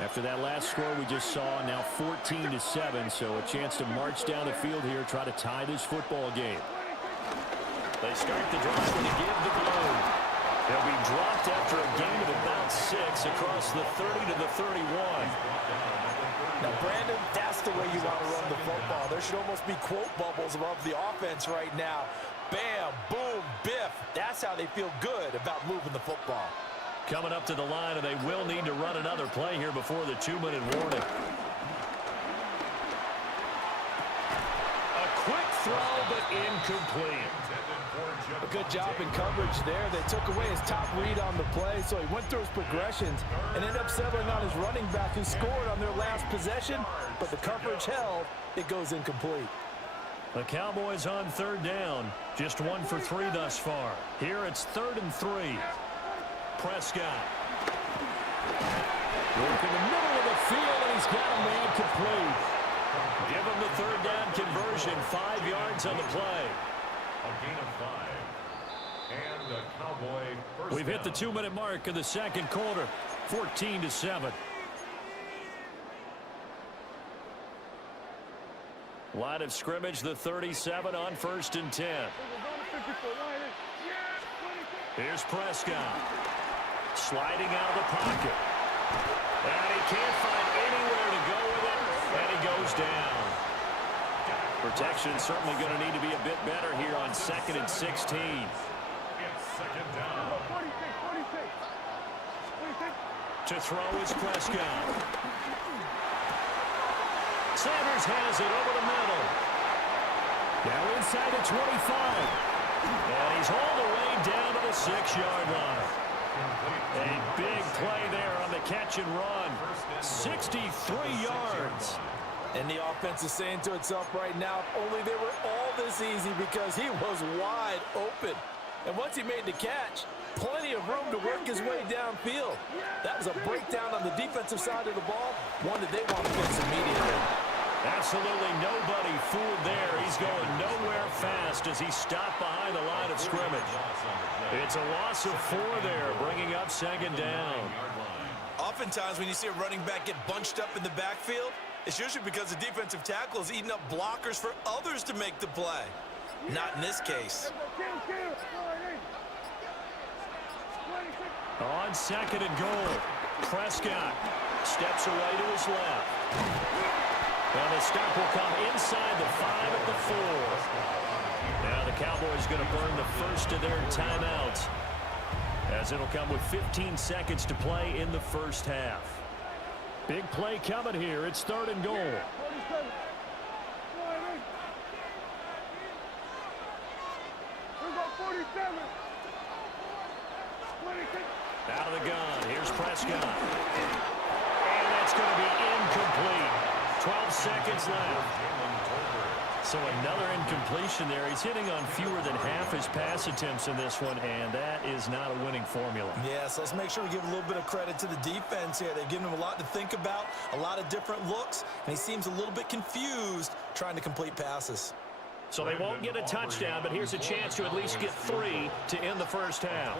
After that last score we just saw, now 14-7, so a chance to march down the field here, try to tie this football game. They start the drive and they give the blow. They'll be dropped after a gain of about 6 across the 30 to the 31. Now, Brandon, that's the way you want to run the football. There should almost be quote bubbles above the offense right now. Bam, boom, biff. That's how they feel good about moving the football. Coming up to the line, and they will need to run another play here before the 2-minute warning. A quick throw, but incomplete. A good job in coverage there. They took away his top read on the play, so he went through his progressions and ended up settling on his running back who scored on their last possession, but the coverage held. It goes incomplete. The Cowboys on 3rd down. Just 1 for 3 thus far. Here it's 3rd and 3. Prescott. Work in the middle of the field, and he's got a man complete. Give him the 3rd down conversion. 5 yards on the play. A gain of 5. And a Cowboy first We've hit the down. 2-minute mark of the 2nd quarter. 14-7. Line of scrimmage, the 37 on 1st and 10. Here's Prescott. Sliding out of the pocket. And he can't find anywhere to go with it. And he goes down. Protection certainly going to need to be a bit better here on 2nd and 16. It's 2nd down. To throw is Prescott. Sanders has it over the middle. Now inside the 25. And he's all the way down to the 6-yard line. A big play there on the catch and run. 63 yards. And the offense is saying to itself right now, if only they were all this easy, because he was wide open. And once he made the catch, plenty of room to work his way downfield. That was a breakdown on the defensive side of the ball, one that they want to fix immediately. Absolutely nobody fooled there. He's going nowhere fast as he stopped behind the line of scrimmage. It's a loss of 4 there, bringing up second down. Oftentimes when you see a running back get bunched up in the backfield, it's usually because the defensive tackle is eating up blockers for others to make the play. Not in this case. On second and goal, Prescott steps away to his left. And the stop will come inside the 5 at the 4. Now the Cowboys going to burn the first of their timeouts, as it'll come with 15 seconds to play in the first half. Big play coming here. It's third and goal. Out of the gun. Here's Prescott. And that's going to be incomplete. 12 seconds left. So another incompletion there. He's hitting on fewer than half his pass attempts in this one, and that is not a winning formula. Yeah, so let's make sure we give a little bit of credit to the defense here. They've given him a lot to think about, a lot of different looks, and he seems a little bit confused trying to complete passes. So they won't get a touchdown, but here's a chance to at least get 3 to end the first half.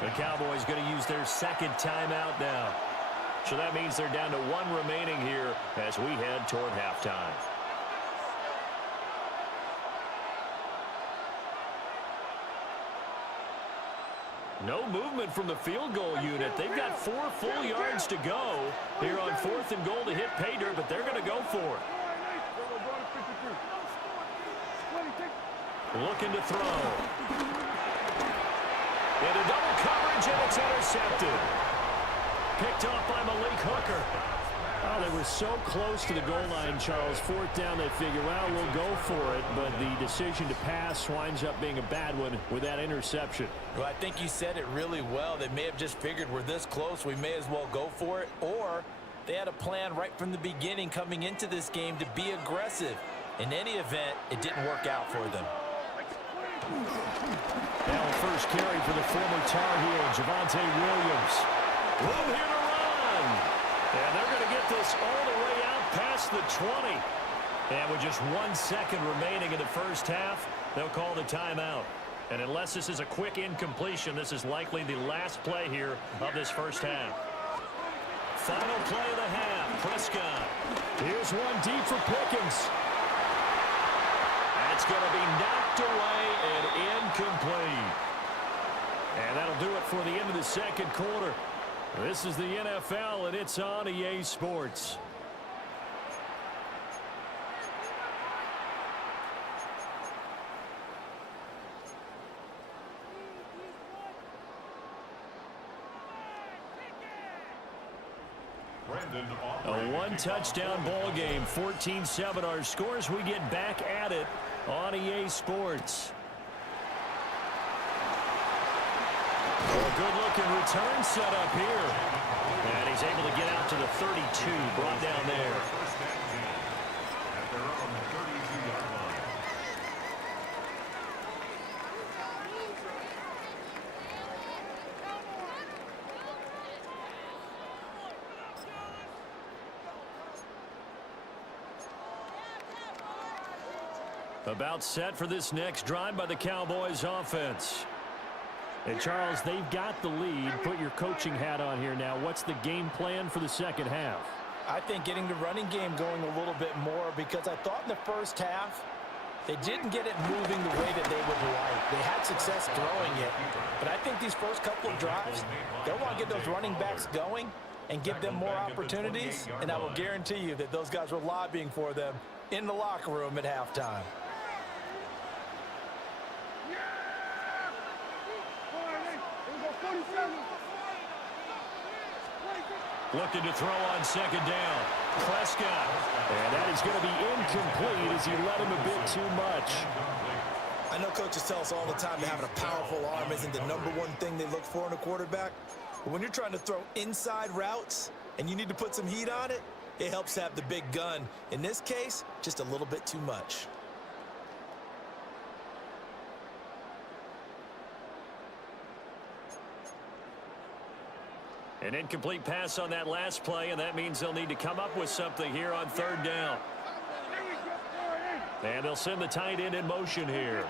The Cowboys going to use their second timeout now. So that means they're down to 1 remaining here as we head toward halftime. No movement from the field goal unit. They've got 4 full yards to go here on 4th and goal to hit pay dirt, but they're going to go for it. Looking to throw. Into double coverage, and it's intercepted. Picked off by Malik Hooker. Oh, they were so close to the goal line, Charles. 4th down, they figure, well, we'll go for it. But the decision to pass winds up being a bad one with that interception. Well, I think you said it really well. They may have just figured we're this close, we may as well go for it. Or they had a plan right from the beginning coming into this game to be aggressive. In any event, it didn't work out for them. Now first carry for the former Tar Heel, Javonte Williams. Room here to run. And they're going to get this all the way out past the 20. And with just 1 second remaining in the first half, they'll call the timeout. And unless this is a quick incompletion, this is likely the last play here of this first half. Final play of the half, Prescott. Here's one deep for Pickens. That's going to be knocked away and incomplete. And that'll do it for the end of the second quarter. This is the NFL, and it's on EA Sports. A 1-touchdown ball game, 14-7 our scores. We get back at it on EA Sports. A good-looking return set up here. And he's able to get out to the 32, brought down there. About set for this next drive by the Cowboys offense. And Charles, they've got the lead. Put your coaching hat on here now. What's the game plan for the second half? I think getting the running game going a little bit more, because I thought in the first half they didn't get it moving the way that they would like. They had success throwing it, but I think these first couple of drives, they'll want to get those running backs going and give them more opportunities, and I will guarantee you that those guys were lobbying for them in the locker room at halftime. Looking to throw on second down. Prescott. And that is going to be incomplete as he let him a bit too much. I know coaches tell us all the time that having a powerful arm isn't the #1 thing they look for in a quarterback. But when you're trying to throw inside routes and you need to put some heat on it, it helps have the big gun. In this case, just a little bit too much. An incomplete pass on that last play, and that means they'll need to come up with something here on third down. And they'll send the tight end in motion here.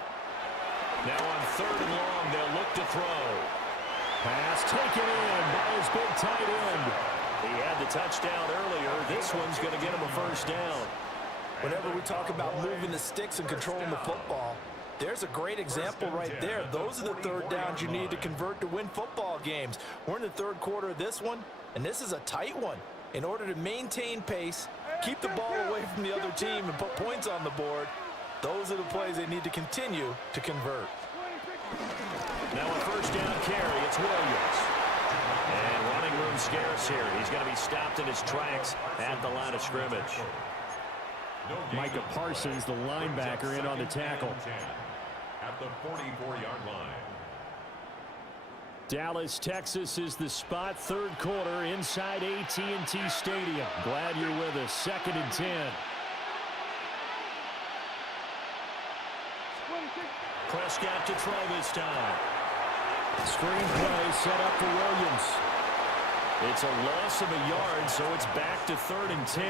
Now on 3rd and long, they'll look to throw. Pass taken in by his big tight end. He had the touchdown earlier. This one's going to get him a first down. Whenever we talk about moving the sticks and controlling the football, there's a great example right there. Those are the 3rd downs you need to convert to win football games. We're in the 3rd quarter of this one, and this is a tight one. In order to maintain pace, keep the ball away from the other team, and put points on the board, those are the plays they need to continue to convert. Now a first down carry, it's Williams. And running room scarce here. He's going to be stopped in his tracks at the line of scrimmage. Micah Parsons, the linebacker, in on the tackle. At the 44-yard line. Dallas, Texas is the spot. 3rd quarter inside AT&T Stadium. Glad you're with us. 2nd and 10. Prescott to throw this time. Screen play set up for Williams. It's a loss of a yard, so it's back to 3rd and 10.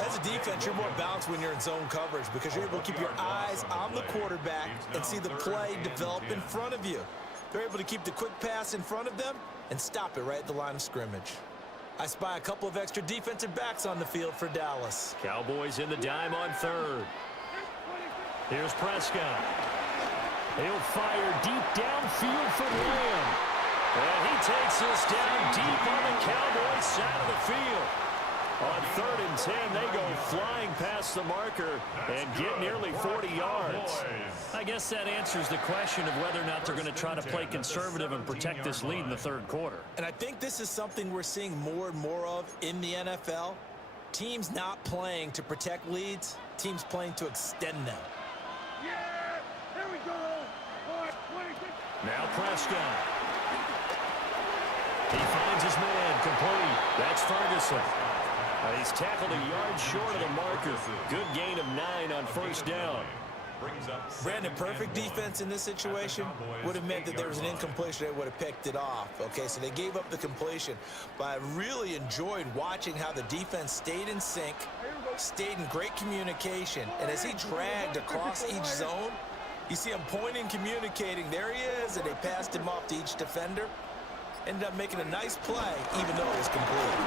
As a defense, you're more balanced when you're in zone coverage because you're able to keep your eyes on the quarterback and see the play develop in front of you. They're able to keep the quick pass in front of them and stop it right at the line of scrimmage. I spy a couple of extra defensive backs on the field for Dallas. Cowboys in the dime on 3rd. Here's Prescott. He'll fire deep downfield for Lamb. And he takes this down deep on the Cowboys side of the field. On 3rd and 10, they go flying past the marker and get nearly 40 yards. I guess that answers the question of whether or not they're going to try to play conservative and protect this lead in the 3rd quarter. And I think this is something we're seeing more and more of in the NFL. Teams not playing to protect leads, teams playing to extend them. Yeah, there we go. All right, 26. Now Prescott. He finds his man complete. That's Ferguson. He's tackled a yard short of the marker. Good gain of 9 on 1st down. Brandon, perfect defense in this situation would have meant that there was an incompletion. They would have picked it off. Okay, so they gave up the completion. But I really enjoyed watching how the defense stayed in sync, stayed in great communication. And as he dragged across each zone, you see him pointing, communicating. There he is, and they passed him off to each defender. Ended up making a nice play, even though it was complete.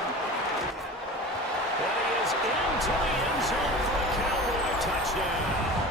And he is into the end zone for a Cowboy touchdown.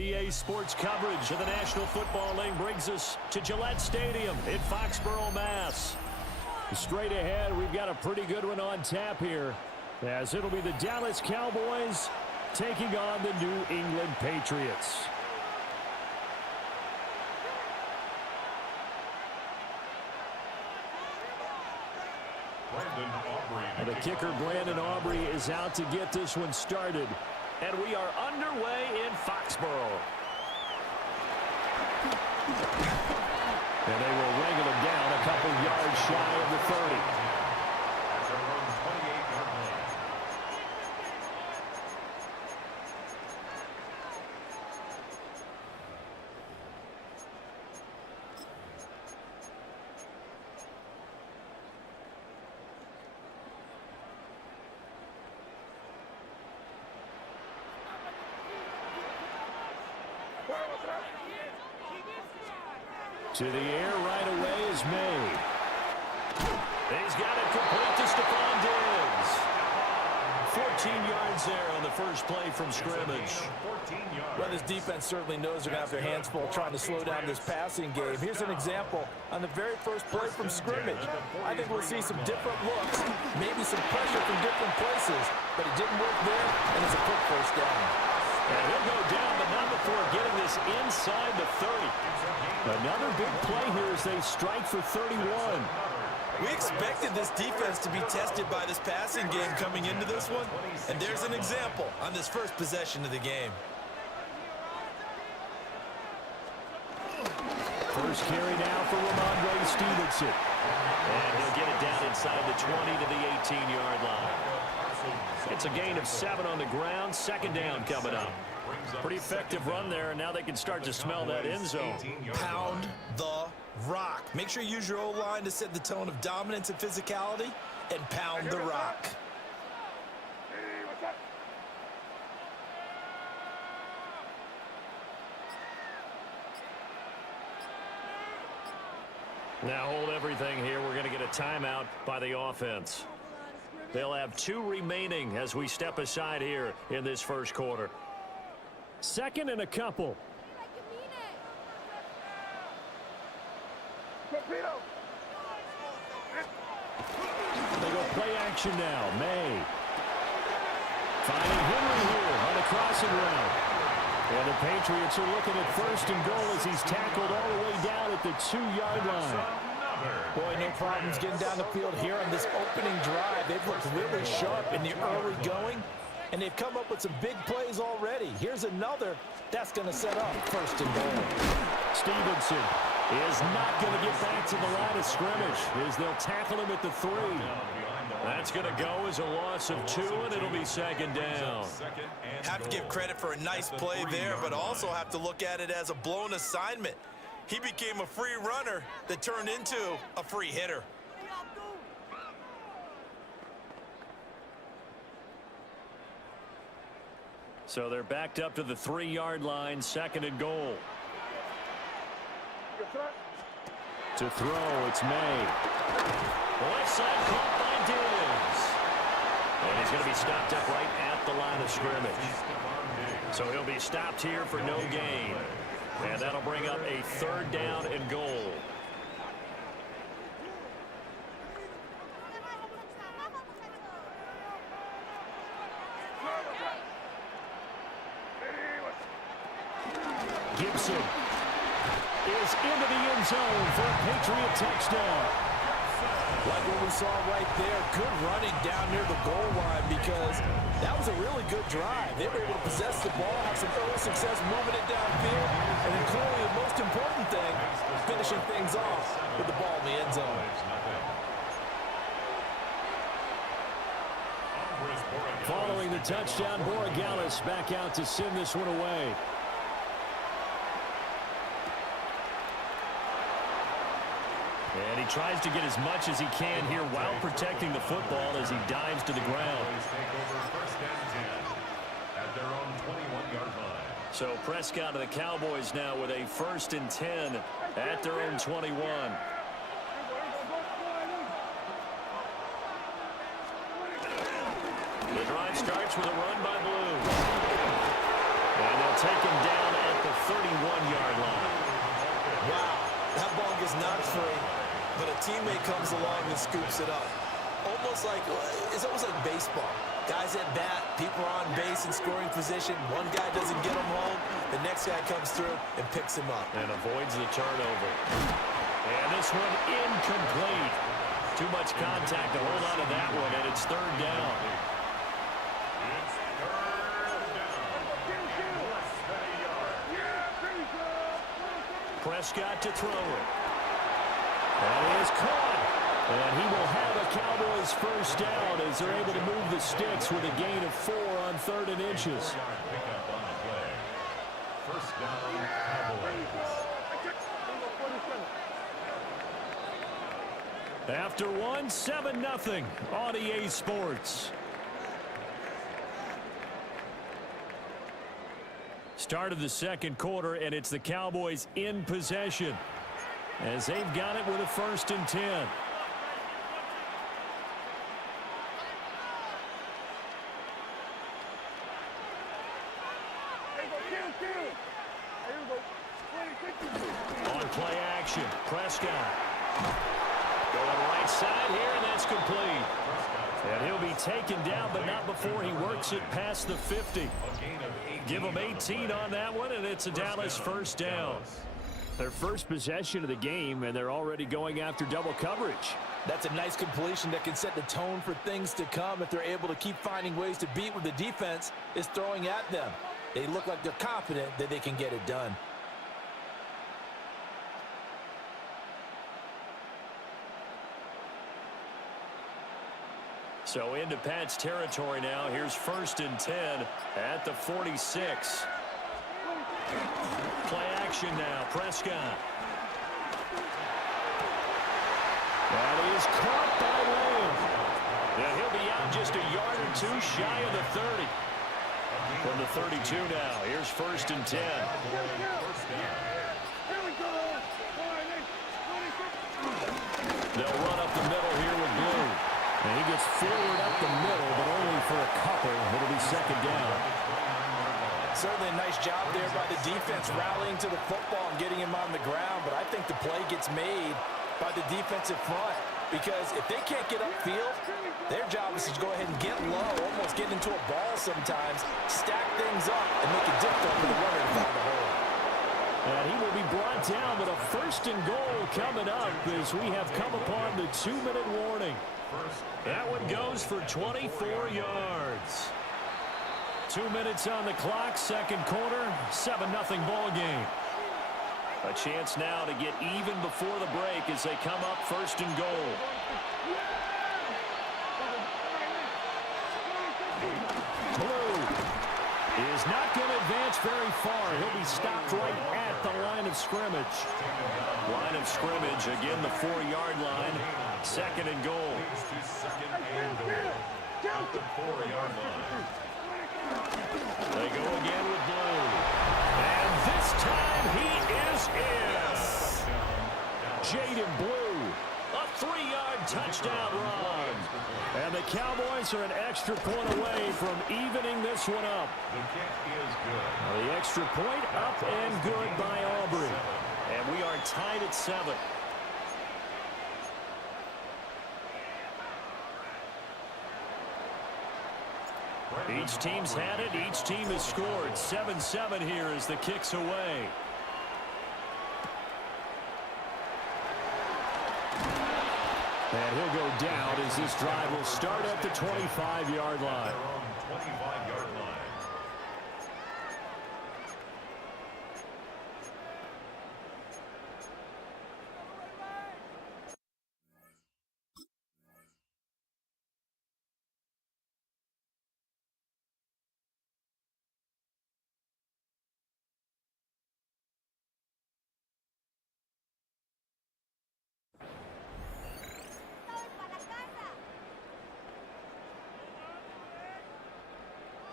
EA Sports coverage of the National Football League brings us to Gillette Stadium in Foxborough, Mass. Straight ahead, we've got a pretty good one on tap here, as it'll be the Dallas Cowboys taking on the New England Patriots. And the kicker, Brandon Aubrey, is out to get this one started. And we are underway in Foxborough. And they will wrangle him down a couple yards shy of the 30. To the air right away is May. He's got it complete to Stephon Diggs. 14 yards there on the first play from scrimmage. Well, this defense certainly knows they're going to have their hands full trying to slow down this passing game. Here's an example on the very first play from scrimmage. I think we'll see some different looks, maybe some pressure from different places, but it didn't work there, and it's a quick first down. And he'll go down, but not before getting this inside the 30. Another big play here as they strike for 31. We expected this defense to be tested by this passing game coming into this one, and there's an example on this first possession of the game. First carry now for Ramondre Stevenson. And he'll get it down inside the 20 to the 18-yard line. It's a gain of 7 on the ground. Second down coming up. Pretty effective run there, and now they can start to smell that end zone. Pound the rock. Make sure you use your O-line to set the tone of dominance and physicality, and pound the rock. Now hold everything here. We're going to get a timeout by the offense. They'll have 2 remaining as we step aside here in this first quarter. Second and a couple. They go play action now. May. Finding Henry here on a crossing route. And the Patriots are looking at first and goal as he's tackled all the way down at the 2-yard line. Boy, no problems getting down the field here on this opening drive. They've looked really sharp in the early going, and they've come up with some big plays already. Here's another that's going to set up first and goal. Stevenson is not going to get back to the line of scrimmage as they'll tackle him at the 3. That's going to go as a loss of 2, and it'll be second down. Have to give credit for a nice play there, but also have to look at it as a blown assignment. He became a free runner that turned into a free hitter. So they're backed up to the 3-yard line, second and goal. To throw, it's May. Left side caught by Diggs. And he's going to be stopped up right at the line of scrimmage. So he'll be stopped here for no gain. And that'll bring up a third down and goal. Gibson is into the end zone for a Patriot touchdown. Like what we saw right there, good running down near the goal line because that was a really good drive. They were able to possess the ball, have some early success moving it downfield, and then clearly the most important thing, finishing things off with the ball in the end zone. Following the touchdown, Borregales back out to send this one away. And he tries to get as much as he can here while protecting the football as he dives to the ground. So Prescott and the Cowboys now with a 1st and 10 at their own 21. The drive starts with a run by Blue. And they'll take him down at the 31-yard line. Wow, that ball gets knocked free, but a teammate comes along and scoops it up. It's almost like baseball. Guys at bat, people are on base in scoring position. One guy doesn't get him home, the next guy comes through and picks him up. And avoids the turnover. And this one incomplete. Too much contact to hold on to that one, and it's third down. Prescott to throw it. That is caught. And he will have a Cowboys first down as they're able to move the sticks with a gain of 4 on 3rd and inches. First down, Cowboys. After one, 7-0 on EA Sports. Start of the second quarter, and it's the Cowboys in possession. as they've got it with a 1st and 10. On play action, Prescott. Going right side here, and that's complete. And he'll be taken down, but not before he works it past the 50. Give him 18 on that one, and it's a Dallas 1st down. Their first possession of the game, and they're already going after double coverage. That's a nice completion that can set the tone for things to come if they're able to keep finding ways to beat what the defense is throwing at them. They look like they're confident that they can get it done. So into Pat's territory now. Here's 1st and 10 at the 46. Play action now, Prescott. That is caught by Lamb. And he'll be out just a yard or 2 shy of the 30. From the 32 now, here's 1st and 10. They'll run up the middle here with Blue. And he gets forward up the middle, but only for a couple. It'll be 2nd down. Certainly a nice job there by the defense rallying to the football and getting him on the ground, but I think the play gets made by the defensive front because if they can't get upfield, their job is to go ahead and get low, almost get into a ball sometimes, stack things up, and make it difficult for the runner to find the hole. And he will be brought down, but a 1st and goal coming up as we have come upon the 2-minute warning. That one goes for 24 yards. 2 minutes on the clock, 2nd quarter, 7-0 ball game. A chance now to get even before the break as they come up 1st and goal. Blue is not going to advance very far. He'll be stopped right at the line of scrimmage. Line of scrimmage, again the 4-yard line. 2nd and goal. At the 4-yard line. They go again with Blue. And this time he is in. Jaden Blue. A 3-yard touchdown run. And the Cowboys are an extra point away from evening this one up. The kick is good. The extra point up and good by Aubrey. And we are tied at 7. Each team's had it. Each team has scored. 7-7 here as the kick's away. And he'll go down as this drive will start at the 25-yard line. 25-yard line.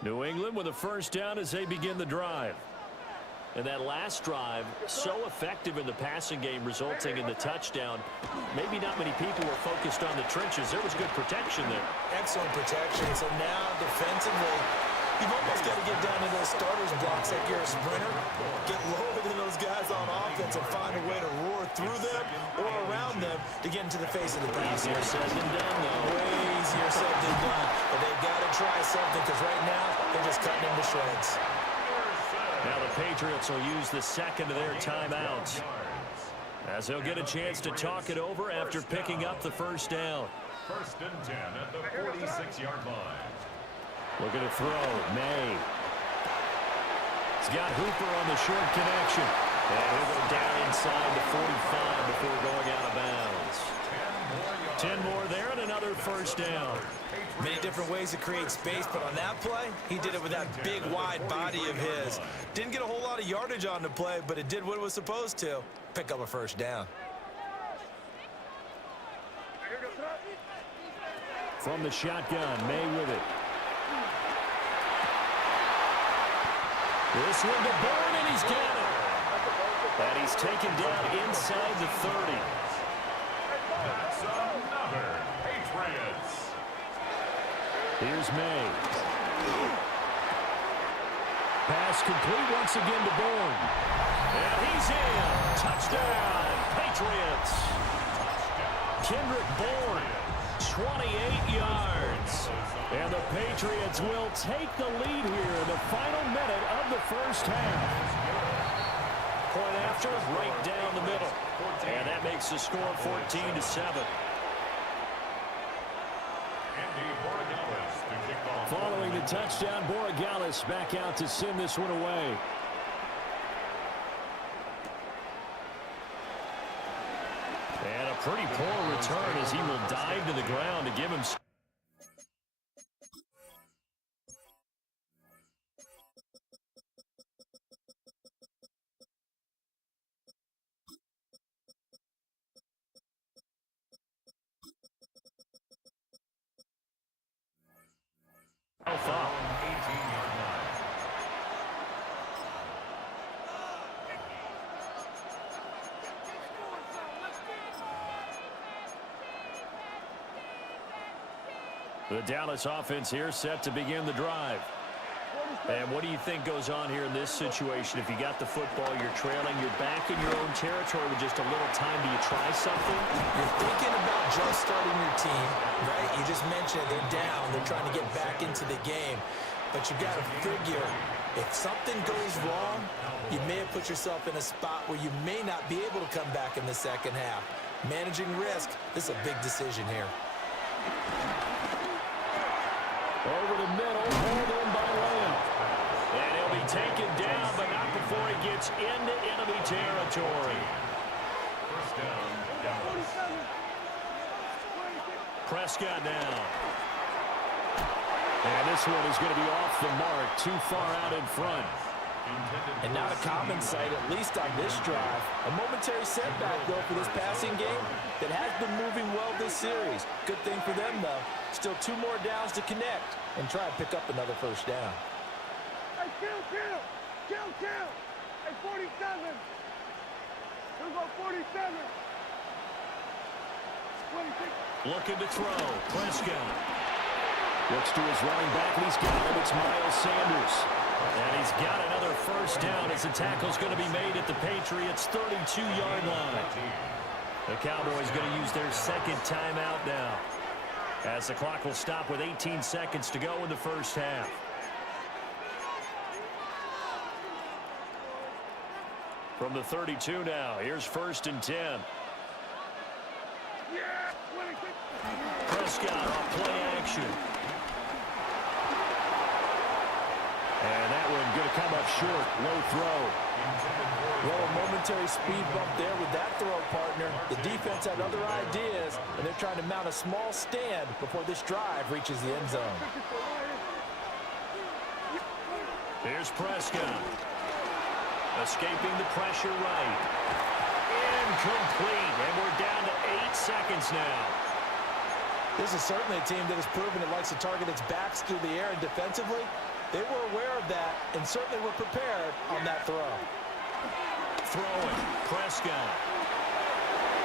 New England with a 1st down as they begin the drive. And that last drive, so effective in the passing game, resulting in the touchdown. Maybe not many people were focused on the trenches. There was good protection there. Excellent protection. So now defensively, you've almost got to get down to those starters blocks like you're a sprinter. Get lower than those guys on offense and find a way to roar through them or around them to get into the face of the pass. Easier said than done, though. Way easier said than done. But they've got to try something because right now they're just cutting him to shreds. Now the Patriots will use the 2nd of their timeouts as they'll get a chance to talk it over after picking up the 1st down. 1st and 10 at the 46-yard line. Looking to throw. May. He's got Hooper on the short connection. And he'll go down inside the 45 before going out of bounds. 10 more there and another 1st down. Many different ways to create space, but on that play, he did it with that big, wide body of his. Didn't get a whole lot of yardage on the play, but it did what it was supposed to. Pick up a 1st down. From the shotgun, May with it. This one to Bourne, and he's got it. And he's taken down inside the 30. That's another Patriots. Here's May. Pass complete once again to Bourne. And he's in. Touchdown, Patriots. Kendrick Bourne, 28 yards. And the Patriots will take the lead here in the final minute of the first half. Point after, right down the middle. And that makes the score 14-7. Following the touchdown, Borregales back out to send this one away. And a pretty poor return as he will dive to the ground to give him... The Dallas offense here set to begin the drive. And what do you think goes on here in this situation? If you got the football, you're trailing, you're back in your own territory with just a little time. Do you try something? You're thinking about just starting your team, right? You just mentioned they're down. They're trying to get back into the game. But you got to figure, if something goes wrong, you may have put yourself in a spot where you may not be able to come back in the second half. Managing risk, this is a big decision here. Over the middle, hauled in by Lamb. And he'll be taken down, but not before he gets into enemy territory. First down, Dallas. Prescott now. And this one is going to be off the mark, too far out in front. And not a common sight, at least on this drive. A momentary setback, though, for this passing game that has been moving well this series. Good thing for them, though. Still 2 more downs to connect and try and pick up another first down. Hey, kill. Hey, 47. We'll go 47. 26. Looking to throw. Prescott. Looks to his running back, and he's got him. It's Miles Sanders. And he's got another first down as the tackle's going to be made at the Patriots' 32-yard line. The Cowboys going to use their second timeout now, as the clock will stop with 18 seconds to go in the first half. From the 32 now, here's 1st and 10. Prescott off play action. And that one going to come up short. Low throw. Well, a momentary speed bump there with that throw, partner. The defense had other ideas, and they're trying to mount a small stand before this drive reaches the end zone. Here's Prescott. Escaping the pressure right. Incomplete. And we're down to 8 seconds now. This is certainly a team that has proven it likes to target its backs through the air, and defensively, they were aware of that and certainly were prepared on that throw. Throwing. Prescott.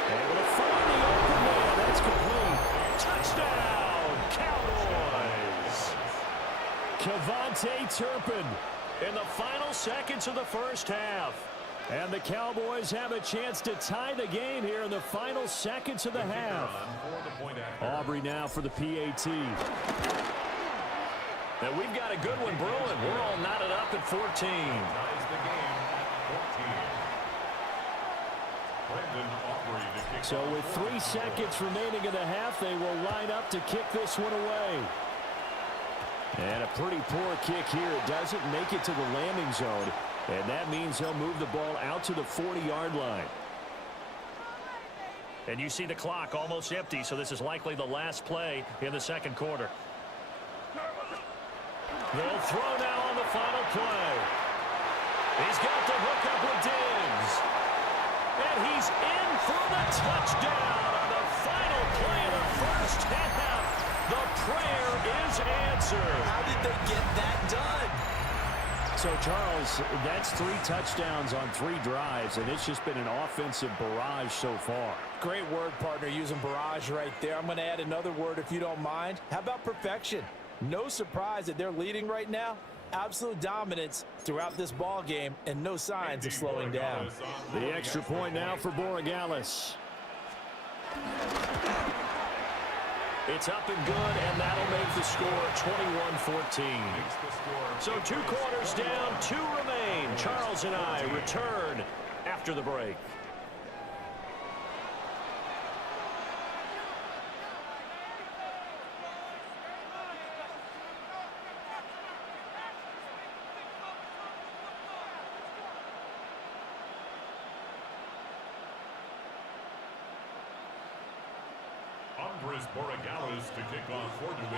Able to find the open man. That's complete. Touchdown, Cowboys. Kevontae Turpin in the final seconds of the first half. And the Cowboys have a chance to tie the game here in the final seconds of the half. Aubrey now for the PAT. Now we've got a good one brewing. We're all knotted up at 14. Ties the game, 14. So with 3 seconds remaining in the half, they will line up to kick this one away. And a pretty poor kick here. It doesn't make it to the landing zone. And that means he'll move the ball out to the 40-yard line. And you see the clock almost empty, so this is likely the last play in the second quarter. They'll throw now on the final play. He's got the hook up with Diggs. And he's in for the touchdown on the final play of the first half. The prayer is answered. How did they get that done? So, Charles, that's 3 touchdowns on 3 drives, and it's just been an offensive barrage so far. Great word, partner, using barrage right there. I'm going to add another word if you don't mind. How about perfection? No surprise that they're leading right now. Absolute dominance throughout this ball game and no signs of slowing down. The extra point now for Borregales. It's up and good, and that'll make the score 21-14. So 2 quarters down, 2 remain. Charles and I return after the break.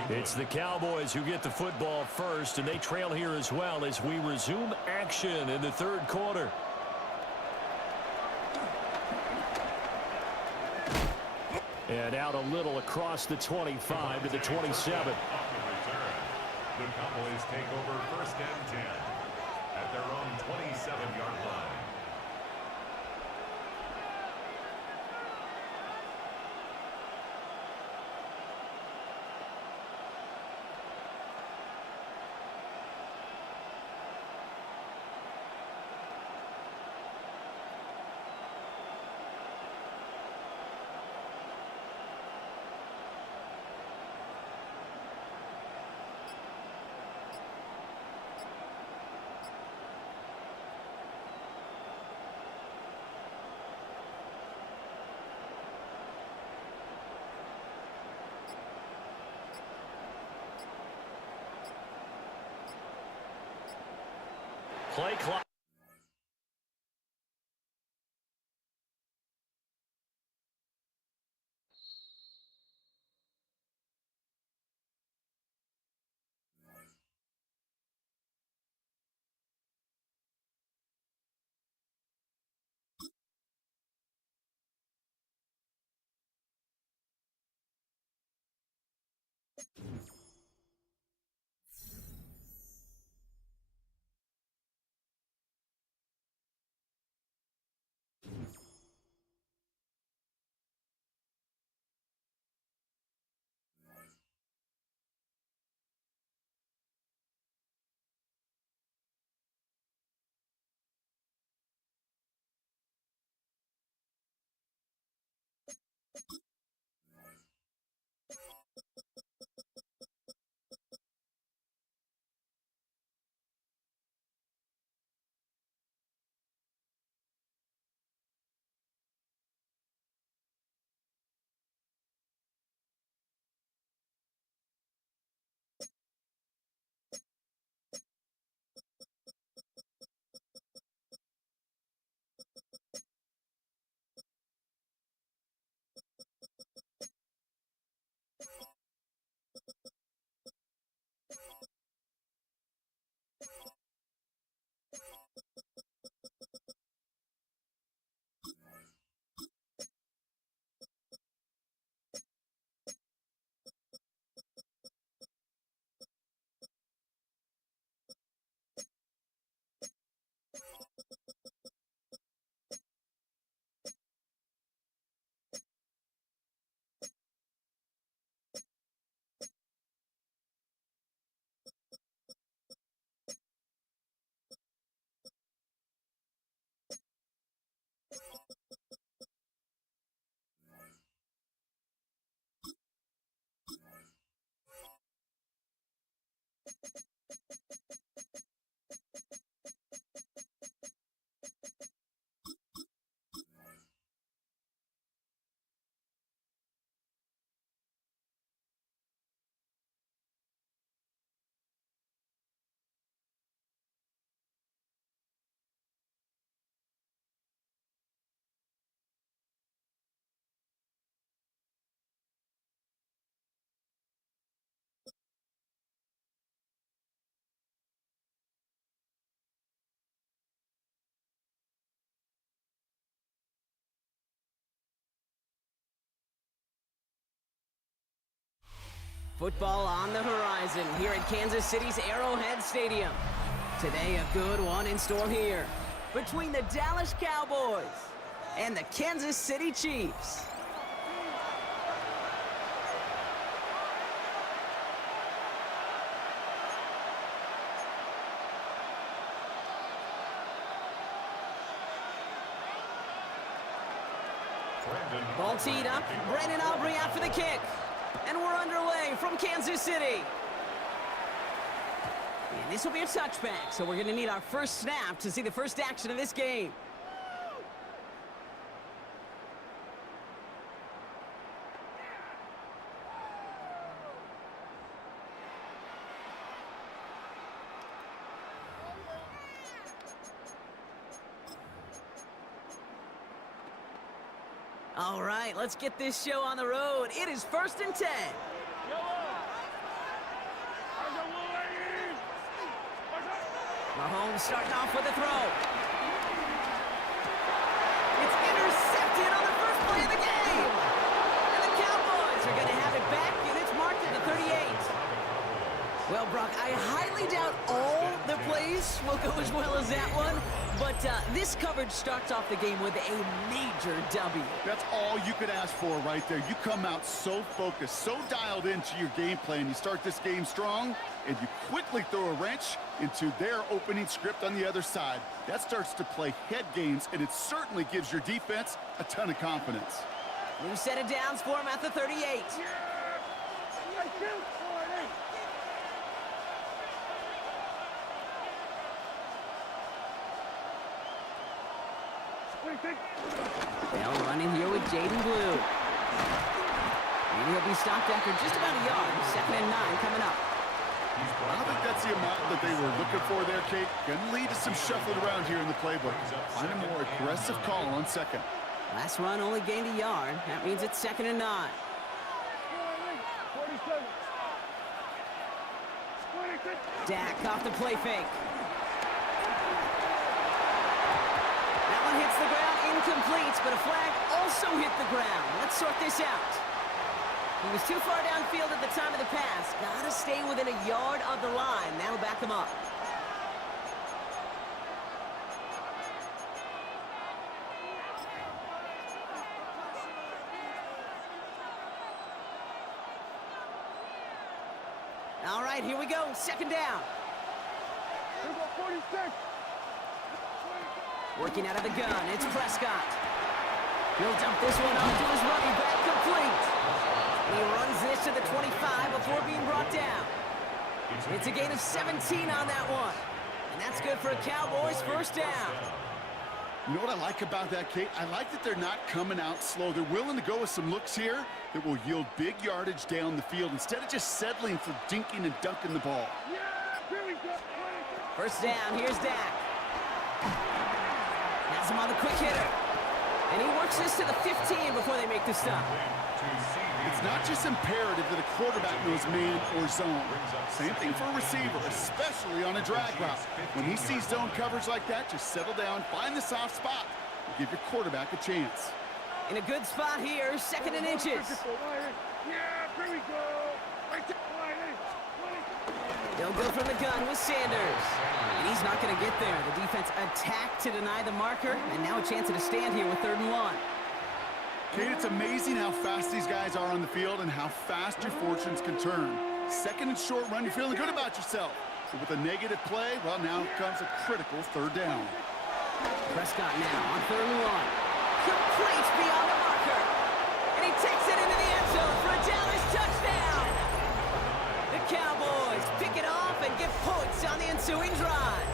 It's the Cowboys who get the football first, and they trail here as well as we resume action in the 3rd quarter. And out a little across the 25 to the 27. The Cowboys take over 1st and 10 at their own 27-yard line. Play clock. Football on the horizon here at Kansas City's Arrowhead Stadium. Today, a good one in store here between the Dallas Cowboys and the Kansas City Chiefs. Ball teed up. Brandon Aubrey out for the kick. And we're underway from Kansas City. And this will be a touchback, so we're going to need our first snap to see the first action of this game. All right, let's get this show on the road. It is 1st and 10. Mahomes starting off with a throw. It's intercepted on the first play of the game. And the Cowboys are going to have it back, and it's marked at the 38. Well, Brock, I highly doubt all the plays will go as well as that one, but this coverage starts off the game with a major W. That's all you could ask for right there. You come out so focused, so dialed into your game plan. You start this game strong, and you quickly throw a wrench into their opening script on the other side. That starts to play head games, and it certainly gives your defense a ton of confidence. New set of downs for him at the 38. Bell running here with Jaden Blue. And he'll be stopped after just about a yard. 2nd and 9 coming up. I don't think that's the amount that they were looking for there, Kate. Going to lead to some shuffling around here in the playbook. Find a more aggressive call on 2nd. Last run only gained a yard. That means it's 2nd and 9. Dak off the play fake. That one hits the ground, incomplete, but a flag also hit the ground. Let's sort this out. He was too far downfield at the time of the pass. Gotta stay within a yard of the line. That'll back him up. All right, here we go. 2nd down. Working out of the gun, it's Prescott. He'll dump this one off to his running back, complete. He runs this to the 25 before being brought down. It's a gain of 17 on that one. And that's good for a Cowboys 1st down. You know what I like about that, Kate? I like that they're not coming out slow. They're willing to go with some looks here that will yield big yardage down the field instead of just settling for dinking and dunking the ball. 1st down, here's Dak. Has him on the quick hitter. And he works this to the 15 before they make the stop. It's not just imperative that a quarterback knows man or zone. Same thing for a receiver, especially on a drag route. When he sees zone coverage like that, just settle down, find the soft spot, and give your quarterback a chance. In a good spot here, 2nd and inches. They'll go from the gun with Sanders. And he's not going to get there. The defense attacked to deny the marker, and now a chance at a stand here with 3rd and 1. Kate, it's amazing how fast these guys are on the field and how fast your fortunes can turn. 2nd and short run, you're feeling good about yourself. But with a negative play, well, now comes a critical 3rd down. Prescott now on 3rd and 1. Complete beyond the marker. And he takes it into the end zone for a Dallas touchdown. The Cowboys pick it off and get points on the ensuing drive.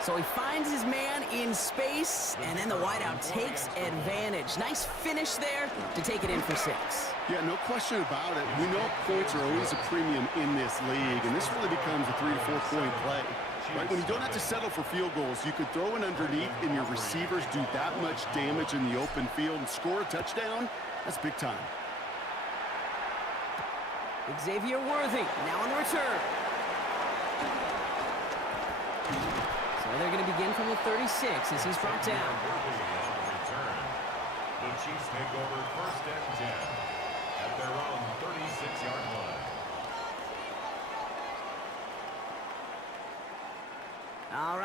So he finds his man in space, and then the wideout takes advantage. Nice finish there to take it in for 6. Yeah, no question about it. We know points are always a premium in this league, and this really becomes a 3 to 4 point play. Right? When you don't have to settle for field goals, you could throw it underneath, and your receivers do that much damage in the open field and score a touchdown. That's big time. Xavier Worthy now on the return. So they're going to begin from the 36 as he's brought down. The Chiefs take over 1st and 10 at their own 36-yard line.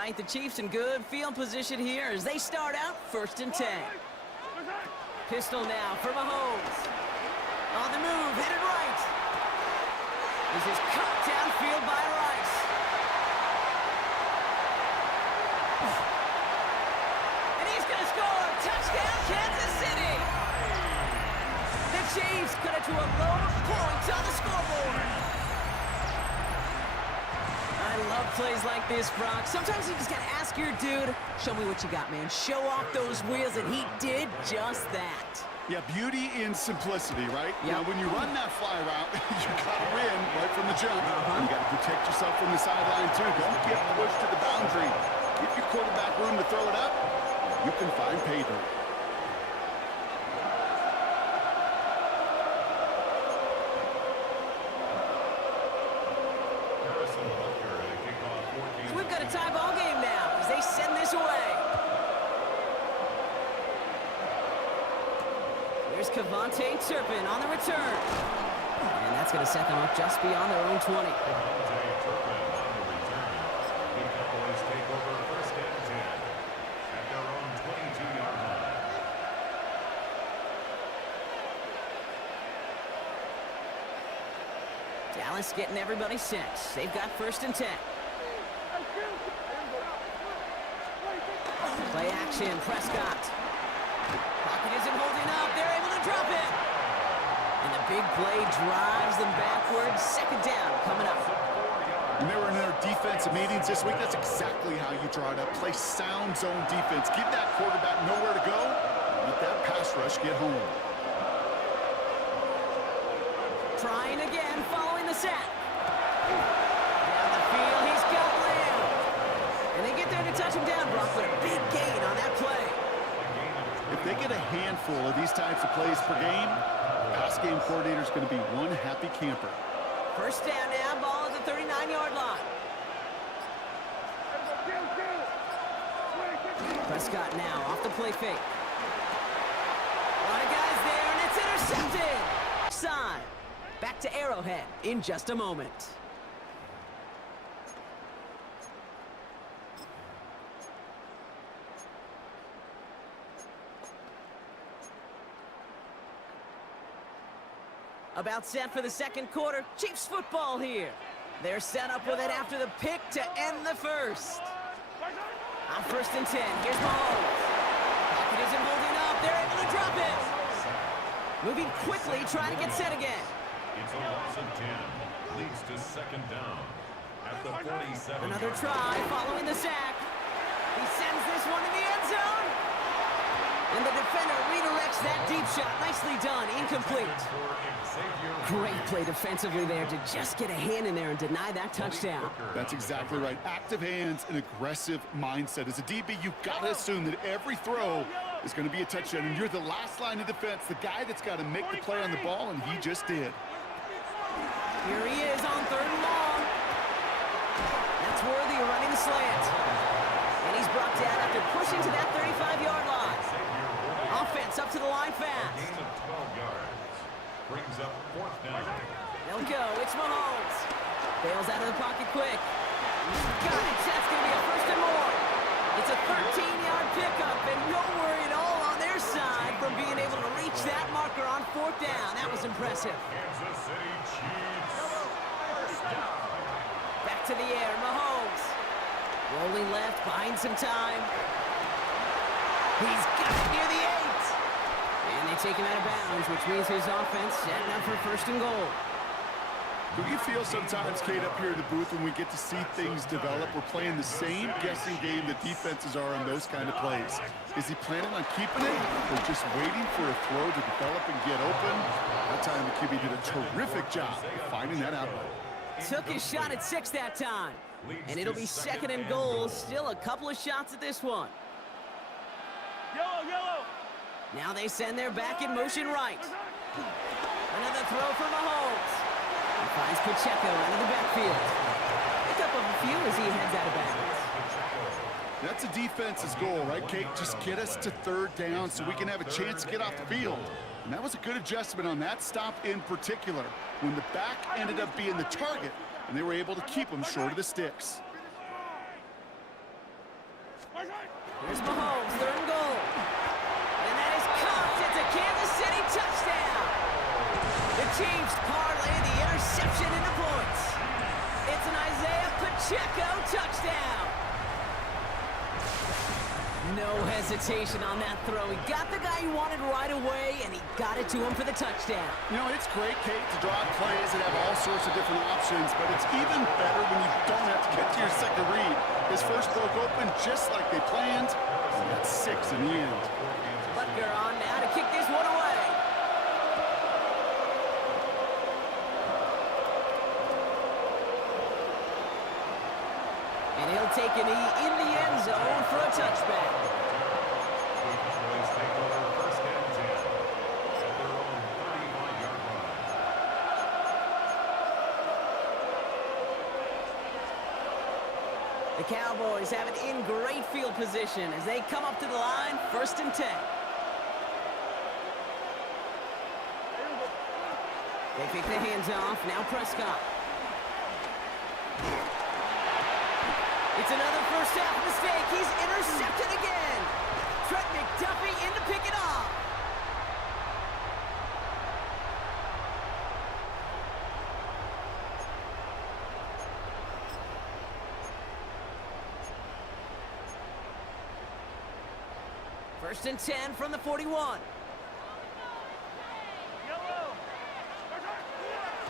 right, the Chiefs in good field position here as they start out 1st and 10. Pistol now for Mahomes. On the move, headed right. This is cut downfield by Rice. And he's going to score. Touchdown, Kansas City. The Chiefs cut it to a lower point on the scoreboard. I love plays like this, Brock. Sometimes you just got to ask your dude, show me what you got, man. Show off those wheels, and he did just that. Yeah, beauty in simplicity, right? Yep. Now, when you run that fly route, you got to win right from the jump. You got to protect yourself from the sideline, too. Don't get pushed to the boundary. Give your quarterback room to throw it up. You can find pay dirt. So we've got a tie ball game now as they send this away. Here's Cavante Turpin on the return. And that's going to set them up just beyond their own 20. Dallas getting everybody set. They've got 1st and 10. Play action, Prescott. Pocket isn't holding up. They're able to drop it. And the big play drives them backwards. 2nd down coming up. When they were in their defensive meetings this week, that's exactly how you draw it up. Play sound zone defense. Give that quarterback nowhere to go. Let that pass rush get home. Trying again, following the sack. Down the field, he's got Lamb. And they get there to touch him down, Brock, but a big gain on that play. If they get a handful of these types of plays per game, pass game coordinator is going to be one happy camper. 1st down now, ball at the 39-yard line. Prescott now off the play fake. A lot of guys there, and it's intercepted. Side. Back to Arrowhead in just a moment. About set for the 2nd quarter. Chiefs football here. They're set up with it after the pick to end the 1st. On 1st and 10, here's Mahomes. Pocket isn't holding up. They're able to drop it. Moving quickly, trying to get set again. It's a loss of 10. Leads to 2nd down at the 47. Another try following the sack. He sends this one to the end zone. And the defender redirects that deep shot. Nicely done. Incomplete. Great play defensively there to just get a hand in there and deny that touchdown. That's exactly right. Active hands and aggressive mindset. As a DB, you've got to assume that every throw is going to be a touchdown. And you're the last line of defense, the guy that's got to make the play on the ball, and he just did. Here he is on 3rd and long. That's Worthy running the slant. And he's brought down after pushing to that 35-yard line. Offense up to the line fast. Gain of 12 yards. Brings up 4th down. They'll go. It's Mahomes. Bails out of the pocket quick. Got it. That's going to be a 1st and more. It's a 13-yard pickup, and no worry at all on their side from being able to reach that marker on 4th down. That was impressive. Kansas City Chiefs. Back to the air, Mahomes. Rolling left, buying some time. He's got it near the 8. And they take him out of bounds, which means his offense setting up for 1st and goal. Do you feel sometimes, Kate, up here in the booth when we get to see things develop, we're playing the same guessing game that defenses are on those kind of plays? Is he planning on keeping it or just waiting for a throw to develop and get open? That time the QB did a terrific job of finding that outlet. Took his shot at 6 that time. And it'll be 2nd and goal. Still a couple of shots at this one. Yellow. Now they send their back in motion right. Another throw for Mahomes. He finds Pacheco out of the backfield. Pick up a few as he heads out of bounds. That's a defense's goal, right, Kate? Just get us to 3rd down so we can have a chance to get off the field. And that was a good adjustment on that stop in particular, when the back ended up being the target, and they were able to keep him short of the sticks. Here's Mahomes, 3rd and goal. And that is caught. It's a Kansas City touchdown. The Chiefs parlay the interception into points. It's an Isaiah Pacheco touchdown. No hesitation on that throw. He got the guy he wanted right away, and he got it to him for the touchdown. You know, it's great, Kate, to draw plays and have all sorts of different options, but it's even better when you don't have to get to your second read. His first broke open just like they planned, and he got 6 in the end. Butker on now to kick this one away. And he'll take a knee in the end zone for a touchback. Cowboys take over 1st and 10 at their own 35-yard line. The Cowboys have it in great field position as they come up to the line, 1st and 10. They take the hands off, now Prescott. It's another first half mistake. He's intercepted again. Trent McDuffie in to pick it off. First and 10 from the 41.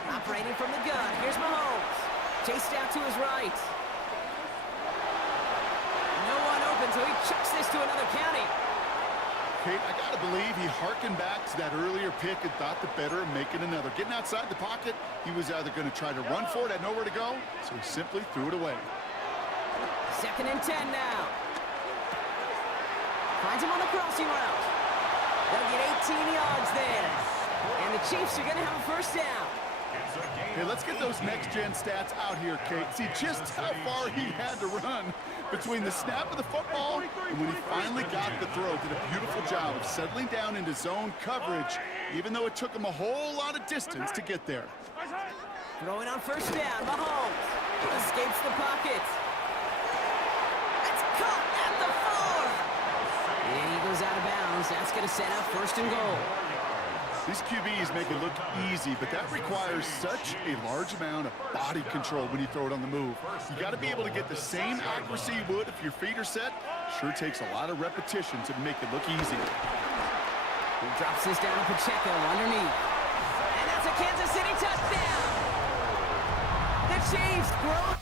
Operating from the gun. Here's Mahomes. Chased out to his right. No one open, so he chucks this to another county. Kate, I got to believe he hearkened back to that earlier pick and thought the better of making another. Getting outside the pocket, he was either going to try to run for it, had nowhere to go, so he simply threw it away. 2nd and 10 now. Finds him on the crossing route. They'll get 18 yards there. And the Chiefs are going to have a first down. Hey, let's get those next-gen stats out here, Kate. See just how far he had to run between the snap of the football and when he finally got the throw. Did a beautiful job of settling down into zone coverage, even though it took him a whole lot of distance to get there. Throwing on first down, Mahomes escapes the pocket. That's caught at the 4. And he goes out of bounds. That's going to set up 1st and goal. These QBs make it look easy, but that requires such a large amount of body control when you throw it on the move. You got to be able to get the same accuracy you would if your feet are set. Sure takes a lot of repetition to make it look easy. He drops this down to Pacheco underneath. And that's a Kansas City touchdown. The Chiefs grow.